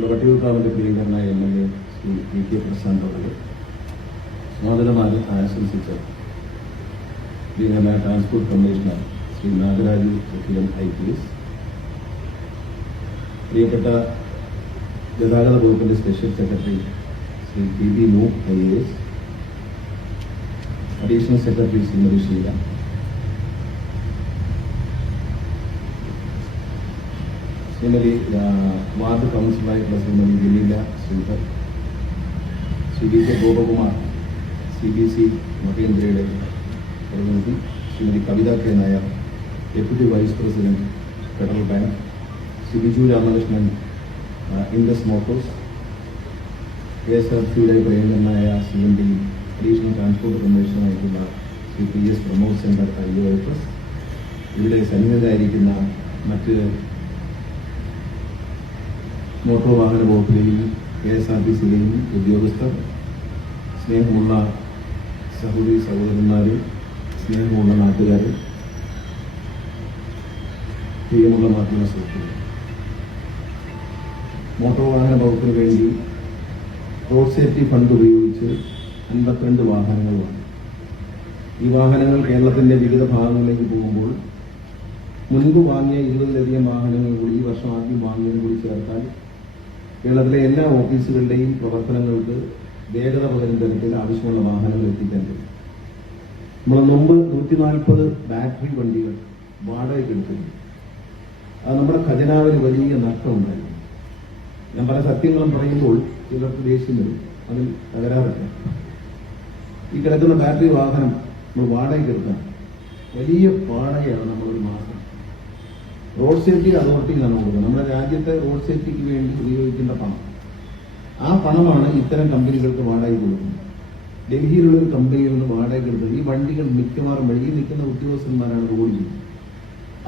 നമ്മുടെ വട്ടിയൂർക്കാവിന്റെ പ്രിയങ്കരനായ M L A Shri P K Prashanth അവരെ സ്വാതന്ത്ര്യമായി ആശംസിച്ച പ്രിയങ്കരനായ transport commissioner Shri Nagaraju Akhilam I P S. പ്രിയപ്പെട്ട ഗതാഗത വകുപ്പിന്റെ special secretary Shri P B Nooh I A S. Additional secretary Shrimati Sheela. Shrimati ward കൗൺസിലറായിട്ടുള്ള Shrimati Jaleela Sridhar Shri V K Gopakumar C B C മഹേന്ദ്രയുടെ പ്രതിനിധി Shrimati Kavitha K Nair deputy vice president Federal Bank Shri Biju Ramakrishnan Indus Motors K S R സിയുടെ പ്രിയങ്കരനായ C M D additional transport കമ്മീഷണറായിട്ടുള്ള Shri P S Pramod centre I O F S motor വാഹന വകുപ്പിലെയും K S R T സിയിലെയും ഉദ്യോഗസ്ഥർ സ്നേഹമുള്ള സഹോദരി സഹോദരന്മാരും സ്നേഹമുള്ള നാട്ടുകാരും പ്രിയമുള്ള മാധ്യമ സുഹൃത്തുക്കൾ മോട്ടോർ വാഹന വകുപ്പിന് വേണ്ടി റോഡ് സേഫ്റ്റി ഫണ്ട് ഉപയോഗിച്ച് അൻപത്തിരണ്ട് വാഹനങ്ങൾ ഈ വാഹനങ്ങൾ കേരളത്തിന്റെ വിവിധ ഭാഗങ്ങളിലേക്ക് പോകുമ്പോൾ മുൻപ് വാങ്ങിയ ഇരുപതിലധികം വാഹനങ്ങൾ കൂടി ഈ വർഷം ആദ്യം വാങ്ങിയതിന് കൂടി ചേർത്താൽ കേരളത്തിലെ എല്ലാ ഓഫീസുകളുടെയും പ്രവർത്തനങ്ങൾക്ക് വേഗത പകരം തരത്തിൽ ആവശ്യമുള്ള വാഹനങ്ങൾ എത്തിക്കാൻ കഴിയും നമ്മൾ മുമ്പ് നൂറ്റി നാൽപ്പത് ബാറ്ററി വണ്ടികൾ വാടകയ്ക്ക് എടുത്തിട്ടുണ്ട് അത് നമ്മുടെ ഖജനാവിന് വലിയ നഷ്ടമുണ്ടായിരുന്നു. ഞാൻ പല സത്യങ്ങളും പറയുമ്പോൾ ചിലർക്ക് ദേഷ്യം വരും. അതിൽ തകരാറില്ല. ഈ കിടക്കുന്ന ബാറ്ററി വാഹനം നമ്മൾ വാടകയ്ക്ക് എടുക്കാൻ വലിയ വാടകയാണ് നമ്മളൊരു മാസം. റോഡ് സേഫ്റ്റി അതോറിറ്റിയിലാണ് കൊടുക്കുന്നത് നമ്മുടെ രാജ്യത്തെ റോഡ് സേഫ്റ്റിക്ക് വേണ്ടി ഉപയോഗിക്കേണ്ട പണം. ആ പണമാണ് ഇത്തരം കമ്പനികൾക്ക് വാടക കൊടുക്കുന്നത്. ഡൽഹിയിലുള്ള ഒരു കമ്പനിയിൽ നിന്ന് വാടക എടുത്തത് ഈ വണ്ടികൾ മിക്കവാറും വഴിയിൽ നിൽക്കുന്ന ഉദ്യോഗസ്ഥന്മാരാണ് റോഡിൽ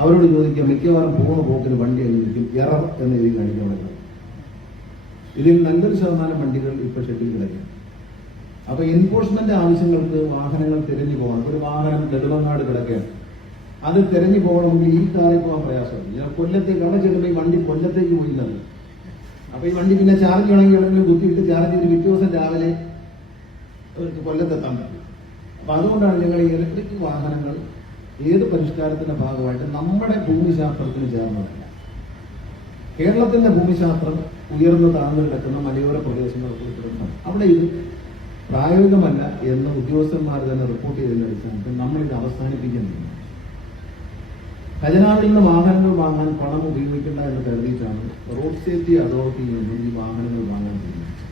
അവരോട് ചോദിക്കുക മിക്കവാറും പോണ പോക്കിന് വണ്ടി അനുവദിക്കും എറർ എന്ന എഴുതി കാണിക്കാൻ ഇതിൽ നല്ലൊരു ശതമാനം വണ്ടികൾ ഇപ്പൊ ഷെഡിൽ കിടക്കും അപ്പൊ എൻഫോഴ്സ്മെന്റ് ആവശ്യങ്ങൾക്ക് വാഹനങ്ങൾ തിരഞ്ഞു പോകണം. ഒരു വാഹനം നെടുവങ്ങാട് കിടക്കുകയാണ്. അത് തിരഞ്ഞു പോകണമെങ്കിൽ ഈ കാറിൽ പോകാൻ പ്രയാസമാണ് ഞാൻ കൊല്ലത്തേക്ക് അവിടെ ചെല്ലുമ്പോൾ ഈ വണ്ടി കൊല്ലത്തേക്ക് പോയില്ലെന്ന്. അപ്പൊ ഈ വണ്ടി പിന്നെ ചാർജ് ചെയ്യണമെങ്കിൽ എവിടെയെങ്കിലും കുത്തിയിട്ട് ചാർജ് ചെയ്ത് പിറ്റേ ദിവസം രാവിലെ അവർക്ക് കൊല്ലത്തെത്താൻ പറ്റും. അപ്പൊ അതുകൊണ്ടാണ് ഞങ്ങൾ ഈ ഇലക്ട്രിക് വാഹനങ്ങൾ ഏത് പരിഷ്കാരത്തിന്റെ ഭാഗമായിട്ട് നമ്മുടെ ഭൂമിശാസ്ത്രത്തിന് ചേർന്നതല്ല. കേരളത്തിന്റെ ഭൂമിശാസ്ത്രം ഉയർന്നു താഴ്ന്നു കിടക്കുന്ന മലയോര പ്രദേശങ്ങൾക്ക് ഉൾപ്പെടുന്നതാണ് അവിടെ ഇത് പ്രായോഗികമല്ല എന്ന് ഉദ്യോഗസ്ഥന്മാർ തന്നെ റിപ്പോർട്ട് ചെയ്തതിന്റെ അടിസ്ഥാനത്തിൽ നമ്മളിത് അവസാനിപ്പിക്കുന്നില്ല. ഖജനാവിൽ നിന്ന് വാഹനങ്ങൾ വാങ്ങാൻ പണം ഉപയോഗിക്കേണ്ട എന്ന് കരുതിയിട്ടാണ് റോഡ് സേഫ്റ്റി അതോറിറ്റിയിൽ നിന്നും ഈ വാഹനങ്ങൾ വാങ്ങാൻ തീരുമാനിച്ചത്.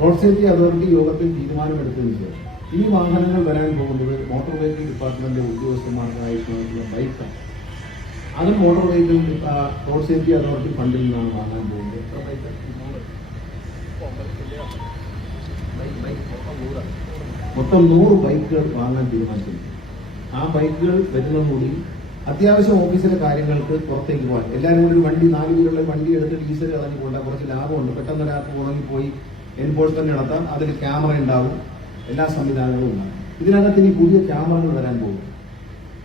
റോഡ് സേഫ്റ്റി അതോറിറ്റി യോഗത്തിൽ തീരുമാനമെടുത്തതിന് ശേഷം ഈ വാഹനങ്ങൾ വരാൻ പോകുന്നത് മോട്ടോർ വെഹിക്കിൾ ഡിപ്പാർട്ട്മെന്റ് ഉദ്യോഗസ്ഥന്മാർക്കായിട്ടുള്ള ബൈക്കാണ്. അത് motor vehicle road safety authority ഫണ്ടിൽ നിന്നാണ് വാങ്ങാൻ പോകുന്നത്. എത്ര ബൈക്കാണ്? മൊത്തം നൂറ് ബൈക്കുകൾ വാങ്ങാൻ തീരുമാനിച്ചിട്ടുണ്ട്. ആ ബൈക്കുകൾ വരുന്നതോടുകൂടി അത്യാവശ്യം ഓഫീസിലെ കാര്യങ്ങൾക്ക് പുറത്തേക്ക് പോകാൻ. എല്ലാവരും ഒരു വണ്ടി നാല് പേരുള്ള വണ്ടി എടുത്ത് ഡീസൽ ഇറങ്ങി കൊണ്ടാൽ കുറച്ച് ലാഭമുണ്ട്. പെട്ടെന്ന് ഒരാൾക്ക് ഉറങ്ങി പോയി എൻഫോഴ്സ്മെന്റ് നടത്താം. അതിൽ ക്യാമറ ഉണ്ടാവും. എല്ലാ സംവിധാനങ്ങളും ഉണ്ടാകും ഇതിനകത്ത് ഇനി പുതിയ ക്യാമറകൾ വരാൻ പോകും.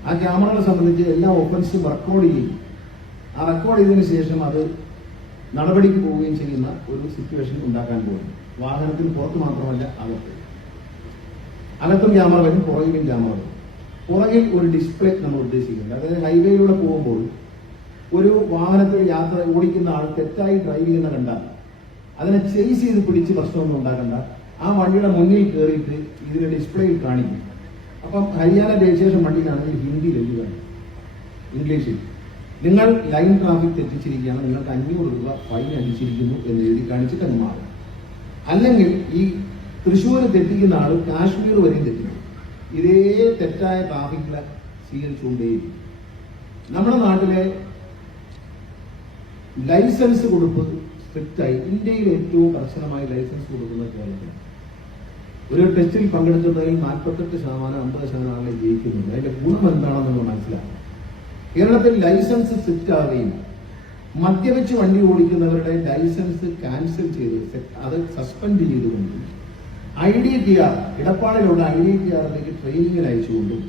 ആ ക്യാമറകളെ സംബന്ധിച്ച് എല്ലാ ഓപ്പൻസും റെക്കോർഡ് ചെയ്യും. ആ റെക്കോർഡ് ചെയ്തതിനു ശേഷം അത് നടപടിക്ക് പോവുകയും ചെയ്യുന്ന ഒരു സിറ്റുവേഷൻ ഉണ്ടാക്കാൻ പോകും വാഹനത്തിന് പുറത്ത് മാത്രമല്ല അകത്ത്. അകത്തും ക്യാമറ വരും പുറകിലും ക്യാമറ വരും. പുറകിൽ ഒരു ഡിസ്പ്ലേ നമ്മൾ ഉദ്ദേശിക്കുന്നത് അതായത് ഹൈവേയിലൂടെ പോകുമ്പോൾ ഒരു വാഹനത്തിൽ യാത്ര ഓടിക്കുന്ന ആൾ തെറ്റായി ഡ്രൈവ് ചെയ്യുന്ന കണ്ടാൽ അതിനെ ചേസ് ചെയ്ത് പിടിച്ച് പ്രശ്നമൊന്നും ഉണ്ടാക്കണ്ട. ആ വണ്ടിയുടെ മുന്നിൽ കയറിയിട്ട് ഇതിന്റെ ഡിസ്പ്ലേയിൽ കാണിക്കും. അപ്പം ഹരിയാന രജിസ്ട്രേഷൻ വണ്ടിയിലാണെങ്കിൽ ഹിന്ദിയിൽ എഴുതുകയാണ് ഇംഗ്ലീഷിൽ. നിങ്ങൾ ലൈൻ ട്രാഫിക് തെറ്റിച്ചിരിക്കുകയാണ് നിങ്ങൾക്ക് അഞ്ഞൂറ് രൂപ ഫൈൻ അടിച്ചിരിക്കുന്നു എന്ന് എഴുതി കാണിച്ചിട്ട് അങ്ങ് മാറും. അല്ലെങ്കിൽ ഈ തൃശ്ശൂർ തെറ്റിക്കുന്ന ആൾ കാശ്മീർ വരെയും ഇതേ തെറ്റായ ട്രാഫിക്കിൽ സ്വീകരിച്ചുകൊണ്ടേയിരിക്കും. നമ്മുടെ നാട്ടിലെ ലൈസൻസ് കൊടുപ്പ് സ്ട്രിക്റ്റായി ഇന്ത്യയിൽ ഏറ്റവും കർശനമായി ലൈസൻസ് കൊടുക്കുന്ന കേരളത്തിൽ. ഒരു ടെസ്റ്റിൽ പങ്കെടുക്കുന്നതിൽ നാൽപ്പത്തെട്ട് ശതമാനം അമ്പത് ശതമാനം ആളുകൾ ജയിക്കുന്നുണ്ട്. അതിന്റെ ഗുണം എന്താണെന്ന് നമ്മൾ മനസ്സിലാക്കണം കേരളത്തിൽ ലൈസൻസ് സ്ട്രിക്റ്റ് ആവുകയും മദ്യപിച്ച് വണ്ടി ഓടിക്കുന്നവരുടെ ലൈസൻസ് ക്യാൻസൽ ചെയ്ത് അത് സസ്പെൻഡ് ചെയ്തുകൊണ്ട് ഐ ഡി ടി ആർ ഇടപ്പാടിലുള്ള ഐ ഡി ടി ആറിലേക്ക് ട്രെയിനിങ്ങിന് അയച്ചുകൊണ്ടും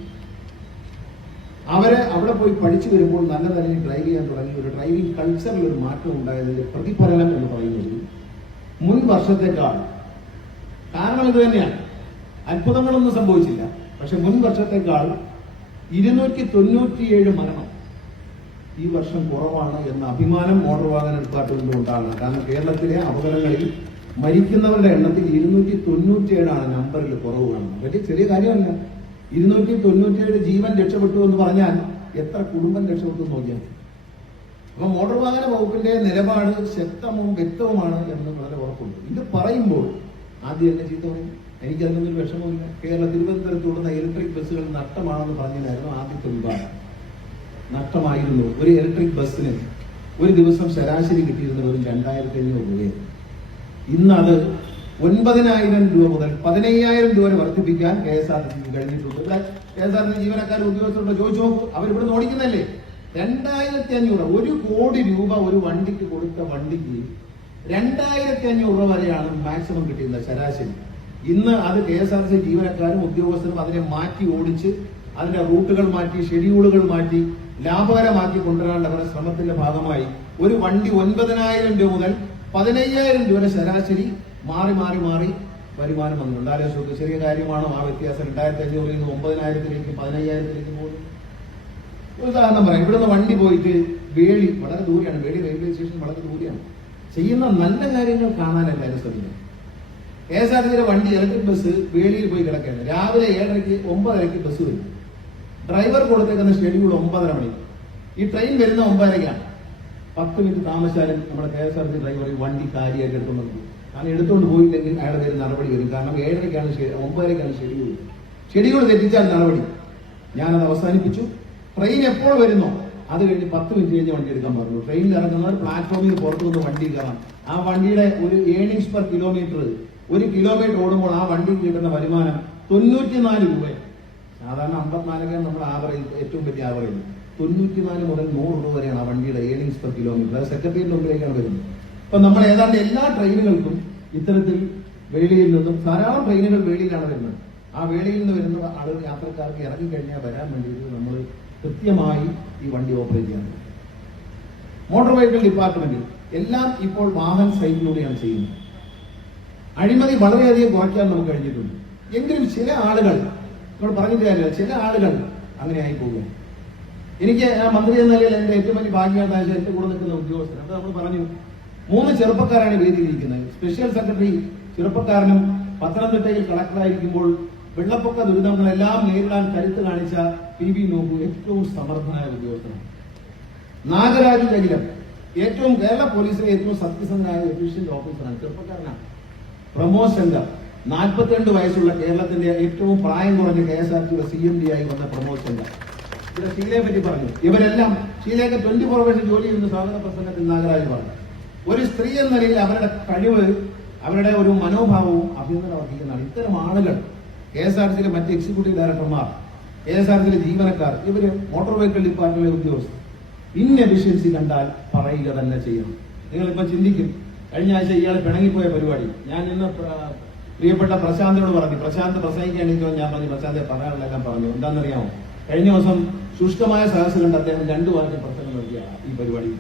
അവരെ അവിടെ പോയി പഠിച്ചു വരുമ്പോൾ നല്ല നിലയിൽ ഡ്രൈവ് ചെയ്യാൻ തുടങ്ങി. ഒരു ഡ്രൈവിംഗ് കൾച്ചറിൽ ഒരു മാറ്റം ഉണ്ടായതിന്റെ പ്രതിഫലനം എന്ന് പറയുന്നത് മുൻ വർഷത്തെക്കാൾ. കാരണം ഇത് തന്നെയാണ്. അത്ഭുതങ്ങളൊന്നും സംഭവിച്ചില്ല. പക്ഷെ മുൻ വർഷത്തെക്കാൾ ഇരുന്നൂറ്റി തൊണ്ണൂറ്റിയേഴ് മരണം ഈ വർഷം കുറവാണ് എന്ന അഭിമാനം മോട്ടോർ വാഹന ഡിപ്പാർട്ട്മെന്റ് കൊണ്ടാണ് കാരണം കേരളത്തിലെ അപകടങ്ങളിൽ മരിക്കുന്നവരുടെ എണ്ണത്തിൽ ഇരുന്നൂറ്റി തൊണ്ണൂറ്റിയേഴാണ് നമ്പറിൽ കുറവ് കാണുന്നത്. വലിയ ചെറിയ കാര്യമല്ല. ഇരുന്നൂറ്റി തൊണ്ണൂറ്റിയേഴ് ജീവൻ രക്ഷപ്പെട്ടു എന്ന് പറഞ്ഞാൽ എത്ര കുടുംബം രക്ഷപ്പെട്ടു എന്ന് നോക്കിയാൽ അപ്പൊ മോട്ടോർ വാഹന വകുപ്പിന്റെ നിലപാട് ശക്തവും വ്യക്തവുമാണ് എന്ന് വളരെ ഉറപ്പുണ്ട്. ഇത് പറയുമ്പോൾ ആദ്യം എന്നെ ചീത്ത പറയും. എനിക്കതിനൊന്നും വിഷമമില്ല കേരള തിരുവനന്തപുരത്തോടുന്ന ഇലക്ട്രിക് ബസ്സുകൾ നഷ്ടമാണെന്ന് പറഞ്ഞതായിരുന്നു ആദ്യത്തെ വിഭാഗം. നഷ്ടമായിരുന്നു ഒരു ഇലക്ട്രിക് ബസ്സിന് ഒരു ദിവസം ശരാശരി കിട്ടിയിരുന്നത് ഒരു രണ്ടായിരത്തി അഞ്ഞൂറ് രൂപയായിരുന്നു. ഇന്ന് അത് ഒൻപതിനായിരം രൂപ മുതൽ പതിനയ്യായിരം രൂപ വരെ വർദ്ധിപ്പിക്കാൻ കെ എസ് ആർ ടി സിക്ക് കഴിഞ്ഞിട്ടുണ്ട്. K S R T C ജീവനക്കാർ ഉദ്യോഗസ്ഥരോട് ചോദിച്ചു നോക്കൂ. ഇവിടെ ഓടിക്കുന്നല്ലേ രണ്ടായിരത്തി അഞ്ഞൂറ് ഒരു കോടി രൂപ ഒരു വണ്ടിക്ക് കൊടുത്ത വണ്ടിക്ക് രണ്ടായിരത്തി അഞ്ഞൂറ് രൂപ വരെയാണ് മാക്സിമം കിട്ടിയിരുന്നത് ശരാശരി. ഇന്ന് അത് കെ എസ് ആർ സി ജീവനക്കാരും ഉദ്യോഗസ്ഥരും അതിനെ മാറ്റി ഓടിച്ച് അതിന്റെ റൂട്ടുകൾ മാറ്റി ഷെഡ്യൂളുകൾ മാറ്റി ലാഭകരമാക്കി കൊണ്ടുവരാനുള്ള അവരുടെ ശ്രമത്തിന്റെ ഭാഗമായി ഒരു വണ്ടി ഒൻപതിനായിരം രൂപ മുതൽ പതിനയ്യായിരം രൂപ വരെ ശരാശരി മാറി മാറി മാറി വരുമാനം വന്നിട്ടുണ്ട്. ആലോചിച്ച് ചെറിയ കാര്യമാണ് ആ വ്യത്യാസം. രണ്ടായിരത്തി അഞ്ഞൂറിൽ നിന്ന് ഒമ്പതിനായിരത്തിലേക്ക് പതിനയ്യായിരത്തിലേക്ക് പോകുന്നു ഒരു ഉദാഹരണം പറയാം. ഇവിടുന്ന് വണ്ടി പോയിട്ട് വേളി വളരെ ദൂരെയാണ്. വേളി റെയിൽവേ സ്റ്റേഷൻ വളരെ ദൂരെയാണ്. ചെയ്യുന്ന നല്ല കാര്യങ്ങൾ കാണാൻ എല്ലാവരും ശ്രമിക്കുന്നത് കെ എസ് ആർ ടിയുടെ വണ്ടി ഇലക്ട്രിക് ബസ് വേളിയിൽ പോയി കിടക്കുകയാണ്. രാവിലെ ഏഴരയ്ക്ക് ഒമ്പതരയ്ക്ക് ബസ് വരും. ഡ്രൈവർ കൊടുത്തേക്കുന്ന ഷെഡ്യൂൾ ഒമ്പതര മണി ഈ ട്രെയിൻ വരുന്ന ഒമ്പതരയ്ക്കാണ്. പത്ത് മിനിറ്റ് താമസിച്ചാലും നമ്മുടെ K S R T driver വണ്ടി കാര്യമായിട്ട് എടുത്തുകൊണ്ട് പോകും കാരണം എടുത്തുകൊണ്ട് പോയില്ലെങ്കിൽ അയാളുടെ പേര് നടപടി വരും. കാരണം ഏഴരയ്ക്കാണ് ഒമ്പതരക്കാണ് ഷെഡ്യൂൾ ഷെഡ്യൂൾ തെറ്റിച്ചാൽ നടപടി. ഞാനത് അവസാനിപ്പിച്ചു. ട്രെയിൻ എപ്പോൾ വരുന്നോ? അത് കഴിഞ്ഞ് പത്ത് മിനിറ്റ് കഴിഞ്ഞ് വണ്ടി എടുക്കാൻ പറഞ്ഞു. ട്രെയിനിൽ ഇറങ്ങുന്നവർ പ്ലാറ്റ്ഫോമിൽ പുറത്തു നിന്ന് വണ്ടി കയറാം ആ വണ്ടിയുടെ ഒരു ഏണിങ്സ് പെർ കിലോമീറ്റർ ഒരു കിലോമീറ്റർ ഓടുമ്പോൾ ആ വണ്ടി കിട്ടുന്ന വരുമാനം തൊണ്ണൂറ്റിനാല് രൂപ സാധാരണ അമ്പത്തിനാലൊക്കെയാണ് നമ്മൾ ആവറേജ് ഏറ്റവും വലിയ ആവറേജ് തൊണ്ണൂറ്റിനാല് മുതൽ നൂറ് രൂപ വരെയാണ് ആ വണ്ടിയുടെ ഏണിങ്സ് പെർ കിലോമീറ്റർ സെക്രട്ടറിയുടെ മുമ്പിലേക്കാണ് വരുന്നത്. അപ്പൊ നമ്മൾ ഏതാണ്ട് എല്ലാ ട്രെയിനുകൾക്കും ഇത്തരത്തിൽ വേളിയിൽ നിന്നും ധാരാളം ട്രെയിനുകൾ വേളിയിലാണ് വരുന്നത്. ആ വേളിയിൽ നിന്ന് വരുന്ന ആളുകൾ യാത്രക്കാർക്ക് ഇറങ്ങി കഴിഞ്ഞാൽ വരാൻ വേണ്ടിയിട്ട് നമ്മൾ കൃത്യമായി ഈ വണ്ടി ഓപ്പറേറ്റ് ചെയ്യാൻ മോട്ടോർ വെഹിക്കിൾ ഡിപ്പാർട്ട്മെന്റിൽ എല്ലാം ഇപ്പോൾ വാഹൻ സൈറ്റിലൂടെയാണ് ചെയ്യുന്നത്. അഴിമതി വളരെയധികം കുറയ്ക്കാൻ നമുക്ക് കഴിഞ്ഞിട്ടുണ്ട്. എങ്കിലും ചില ആളുകൾ നമ്മൾ പറഞ്ഞിട്ട് കാര്യമില്ല ചില ആളുകൾ അങ്ങനെ ആയി പോകുക എനിക്ക് മന്ത്രി എന്ന നിലയിൽ എന്റെ ഏറ്റവും വലിയ ഭാഗ്യമാണെന്ന് വെച്ചാൽ എന്റെ കൂടെ നിൽക്കുന്ന ഉദ്യോഗസ്ഥർ അത് നമ്മൾ പറഞ്ഞു. മൂന്ന് ചെറുപ്പക്കാരാണ് വേദിയിലിരിക്കുന്നത് സ്പെഷ്യൽ സെക്രട്ടറി ചെറുപ്പക്കാരനും പത്തനംതിട്ടയിൽ കളക്ടറായിരിക്കുമ്പോൾ വെള്ളപ്പൊക്ക ദുരിതങ്ങളെല്ലാം നേരിടാൻ കരുത്ത് കാണിച്ച പി ബി നോക്കു ഏറ്റവും സമർത്ഥനായ ഉദ്യോഗസ്ഥനാണ്. നാഗരാജ് ജഗിലം ഏറ്റവും കേരള പോലീസിലെ ഏറ്റവും സത്യസന്ധനായ എഫിഷ്യന്റ് ഓഫീസറാണ് ചെറുപ്പക്കാരനാണ്. പ്രമോദ് ശങ്കർ നാൽപ്പത്തിരണ്ട് വയസ്സുള്ള കേരളത്തിന്റെ ഏറ്റവും പ്രായം കുറഞ്ഞ കെ എസ് ആർ ടിയുടെ സി എം ഡി ആയി വന്ന പ്രമോദ് ശങ്കർ. ഇവിടെ ഷീലയെ പറ്റി പറഞ്ഞു. ഇവരെല്ലാം ഷീലയൊക്കെ ട്വന്റി ഫോർ അവേഴ്സ് ജോലി ചെയ്യുന്ന സ്വാഗത പ്രസംഗത്തിൽ നാഗരാജ് പറഞ്ഞു ഒരു സ്ത്രീ എന്ന നിലയിൽ അവരുടെ കഴിവ് അവരുടെ ഒരു മനോഭാവവും അഭിനന്ദനം അർഹിക്കുന്നതാണ് ഇത്തരം ആളുകൾ കെ എസ് ആർ സിയിലെ മറ്റ് എക്സിക്യൂട്ടീവ് ഡയറക്ടർമാർ കെ എസ് ആർ സിയിലെ ജീവനക്കാർ ഇവർ മോട്ടോർ വെഹിക്കിൾ ഡിപ്പാർട്ട്മെന്റിലെ ഉദ്യോഗസ്ഥർ. ഇൻഎഫിഷ്യൻസി കണ്ടാൽ പറയുക തന്നെ ചെയ്യണം. നിങ്ങളിപ്പോ ചിന്തിക്കും. കഴിഞ്ഞ ആഴ്ച ഇയാൾ പിണങ്ങിപ്പോയ പരിപാടി. ഞാൻ ഇന്ന് പ്രിയപ്പെട്ട പ്രശാന്തിനോട് പറഞ്ഞു. പ്രശാന്ത് പ്രസംഗിക്കുകയാണെങ്കിൽ ഞാൻ പറഞ്ഞു പ്രശാന്തെ പറയാനുള്ളതെല്ലാം പറഞ്ഞു. എന്താണെന്നറിയാമോ? കഴിഞ്ഞ ദിവസം ശുഷ്കമായ സഹസ് കണ്ട് അദ്ദേഹം രണ്ടു വാക്കിൽ പ്രസംഗം നൽകിയ ഈ പരിപാടി.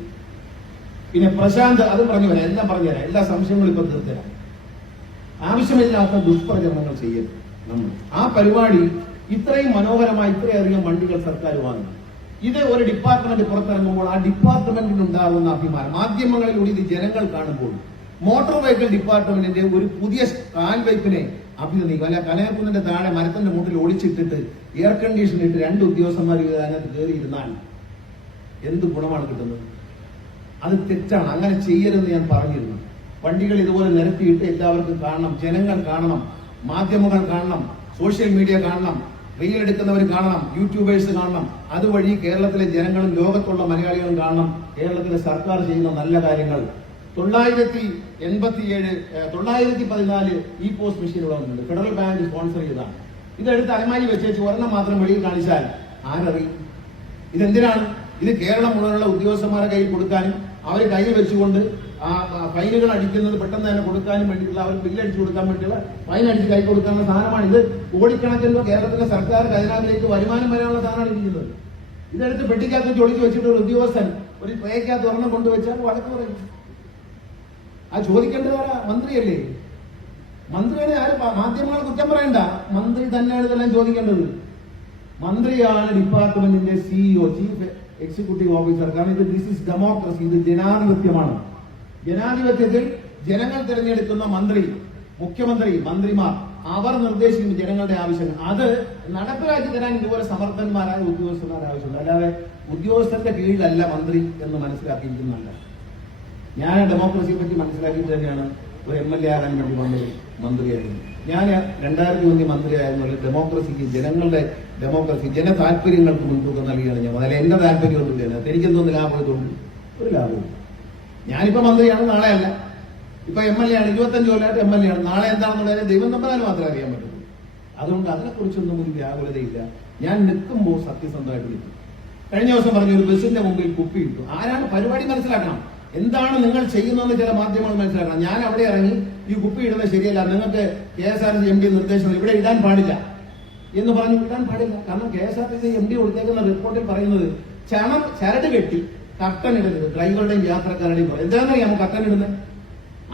പിന്നെ പ്രശാന്ത് അത് പറഞ്ഞു വരാം എല്ലാം പറഞ്ഞു തരാം. എല്ലാ സംശയങ്ങളും ഇപ്പൊ തീർത്തരാം ആവശ്യമില്ലാത്ത ദുഷ്പ്രചരണങ്ങൾ ചെയ്യരുത് നമ്മൾ. ആ പരിപാടി ഇത്രയും മനോഹരമായി ഇത്രയധികം വണ്ടികൾ സർക്കാർ വാങ്ങുന്നു ഇത് ഒരു ഡിപ്പാർട്ട്മെന്റ് പുറത്തിറങ്ങുമ്പോൾ ആ ഡിപ്പാർട്ട്മെന്റിന് ഉണ്ടാകുന്ന അഭിമാനം. മാധ്യമങ്ങളിലൂടെ ഇത് ജനങ്ങൾ കാണുമ്പോൾ മോട്ടോർ വെഹിക്കിൾ ഡിപ്പാർട്ട്മെന്റിന്റെ ഒരു പുതിയ കാൽവയ്പ്പിനെ അഭിനന്ദിക്കും അല്ല കനകക്കുന്നിന്റെ താഴെ മരത്തിന്റെ മുട്ടിൽ ഒളിച്ചിട്ടിട്ട് എയർ കണ്ടീഷൻ ഇട്ട് രണ്ട് ഉദ്യോഗസ്ഥന്മാർ അതിനകത്ത് കയറിയിരുന്നാൽ എന്ത് ഗുണമാണ് കിട്ടുന്നത്? അത് തെറ്റാണ്. അങ്ങനെ ചെയ്യരുതെന്ന് ഞാൻ പറഞ്ഞിരുന്നു. വണ്ടികൾ ഇതുപോലെ നിരത്തിയിട്ട് എല്ലാവർക്കും കാണണം. ജനങ്ങൾ കാണണം. മാധ്യമങ്ങൾ കാണണം. സോഷ്യൽ മീഡിയ കാണണം. റീൽ എടുക്കുന്നവർ കാണണം. യൂട്യൂബേഴ്സ് കാണണം. അതുവഴി കേരളത്തിലെ ജനങ്ങളും ലോകത്തുള്ള മലയാളികളും കാണണം. കേരളത്തിലെ സർക്കാർ ചെയ്യുന്ന നല്ല കാര്യങ്ങൾ. തൊള്ളായിരത്തി എൺപത്തിയേഴ് തൊള്ളായിരത്തി പതിനാല് ഇ പോസ്റ്റ് ഇവിടെ വന്നിട്ടുണ്ട്. ഫെഡറൽ ബാങ്ക് സ്പോൺസർ ചെയ്തതാണ്. ഇതെടുത്ത് അലമാരി വെച്ചേച്ച് ഒരെണ്ണം മാത്രം വെളിയിൽ കാണിച്ചാൽ ആരറിയും? ഇതെന്തിനാണ്? ഇത് കേരളം മുഴുവനുള്ള ഉദ്യോഗസ്ഥന്മാരുടെ കയ്യിൽ കൊടുക്കാനും അവർ കയ്യിൽ വെച്ചുകൊണ്ട് ആ ഫൈനുകൾ അടിക്കുന്നത് പെട്ടെന്ന് തന്നെ കൊടുക്കാനും വേണ്ടിയിട്ടുള്ള അവർ ബില്ല് അടിച്ചു കൊടുക്കാൻ വേണ്ടിയുള്ള ഫൈൻ അടിച്ച് കൈ കൊടുക്കാനുള്ള സാധനമാണ് ഇത്. കോടിക്കണക്കിന് കേരളത്തിലെ സർക്കാർ ഖജനാവിലേക്ക് വരുമാനം വരാനുള്ള സാധനമാണ് ഇരിക്കുന്നത്. ഇതെടുത്ത് പെട്ടിക്കകത്ത് ചൊളിച്ച് വെച്ചിട്ട് ഒരു ഉദ്യോഗസ്ഥൻ ഒരു ട്രേക്കകത്ത് ഒരെണ്ണം കൊണ്ടുവച്ചാൽ വഴക്ക് പറയും. ആ ചോദിക്കേണ്ടത് ആരാ? മന്ത്രിയല്ലേ? മന്ത്രിയാണ് ആരും മാധ്യമങ്ങൾ കുറ്റം പറയണ്ട. മന്ത്രി തന്നെയാണ് ഇതെല്ലാം ചോദിക്കേണ്ടത്. മന്ത്രിയാണ് ഡിപ്പാർട്ട്മെന്റിന്റെ സിഇഒ ചീഫ് എക്സിക്യൂട്ടീവ് ഓഫീസർ കാരണം ഇത് ദിസ് ഇസ് ഡെമോക്രസി ഇത് ജനാധിപത്യമാണ്. ജനാധിപത്യത്തിൽ ജനങ്ങൾ തിരഞ്ഞെടുക്കുന്ന മന്ത്രി മുഖ്യമന്ത്രി മന്ത്രിമാർ അവർ നിർദ്ദേശിക്കുന്ന ജനങ്ങളുടെ ആവശ്യങ്ങൾ. അത് നടപ്പിലാക്കി തരാൻ ഇതുപോലെ സമർത്ഥന്മാരായ ഉദ്യോഗസ്ഥന്മാരുടെ ആവശ്യമുണ്ട്. അല്ലാതെ ഉദ്യോഗസ്ഥന്റെ കീഴിലല്ല മന്ത്രി എന്ന് മനസ്സിലാക്കിയിരിക്കുന്നതല്ല. ഞാൻ ഡെമോക്രസിയെ പറ്റി മനസ്സിലാക്കിയിട്ട് തന്നെയാണ് ഒരു എം എൽ എ ആകാൻ വേണ്ടി വന്നത് മന്ത്രിയായിരുന്നു. ഞാൻ രണ്ടായിരത്തി ഒന്നി മന്ത്രിയായിരുന്നു. ഡെമോക്രസിക്ക് ജനങ്ങളുടെ ഡെമോക്രസി ജന താല്പര്യങ്ങൾക്ക് മുൻതൂക്കം നൽകിയാണ് ഞാൻ. അതിൽ എന്റെ താല്പര്യമൊന്നുമില്ല എനിക്കെന്തോന്ന് ലാഭം ഇതുകൊണ്ട് ഒരു ലാഭവും ഞാനിപ്പോ മന്ത്രിയാണ് നാളെ അല്ല. ഇപ്പൊ എം എൽ എ ആണ്. ഇരുപത്തഞ്ച് കൊല്ലമായിട്ട് എം എൽ എ ആണ്. നാളെ എന്താണെന്നുള്ളതിനെ ദൈവം തമ്പരാന് മാത്രമേ അറിയാൻ പറ്റുള്ളൂ അതുകൊണ്ട് അതിനെക്കുറിച്ചൊന്നും ഒരു വ്യാകുലതയില്ല. ഞാൻ നിൽക്കുമ്പോൾ സത്യസന്ധമായിട്ട് നിൽക്കും. കഴിഞ്ഞ ദിവസം പറഞ്ഞു ഒരു ബസ്സിന്റെ മുമ്പിൽ കുപ്പി ഇട്ടു. ആരാണ് പരിപാടി മനസ്സിലാക്കണം? എന്താണ് നിങ്ങൾ ചെയ്യുന്നതെന്ന് ചില മാധ്യമങ്ങൾ മനസ്സിലാക്കണം. ഞാൻ അവിടെ ഇറങ്ങി ഈ കുപ്പി ഇടുന്നത് ശരിയല്ല. നിങ്ങൾക്ക് K S R M D നിർദ്ദേശം ഇവിടെ ഇടാൻ പാടില്ല എന്ന് പറഞ്ഞു. ഇടാൻ പാടില്ല. കാരണം K S R T C M D കൊടുത്തേക്കുന്ന റിപ്പോർട്ടിൽ പറയുന്നത് ചണം ചരട് കെട്ടി കർട്ടൻ ഇടരുത്. ഡ്രൈവറുടെയും യാത്രക്കാരുടെയും എന്താണെന്നറിയാമോ കട്ടൻ ഇടുന്നത്?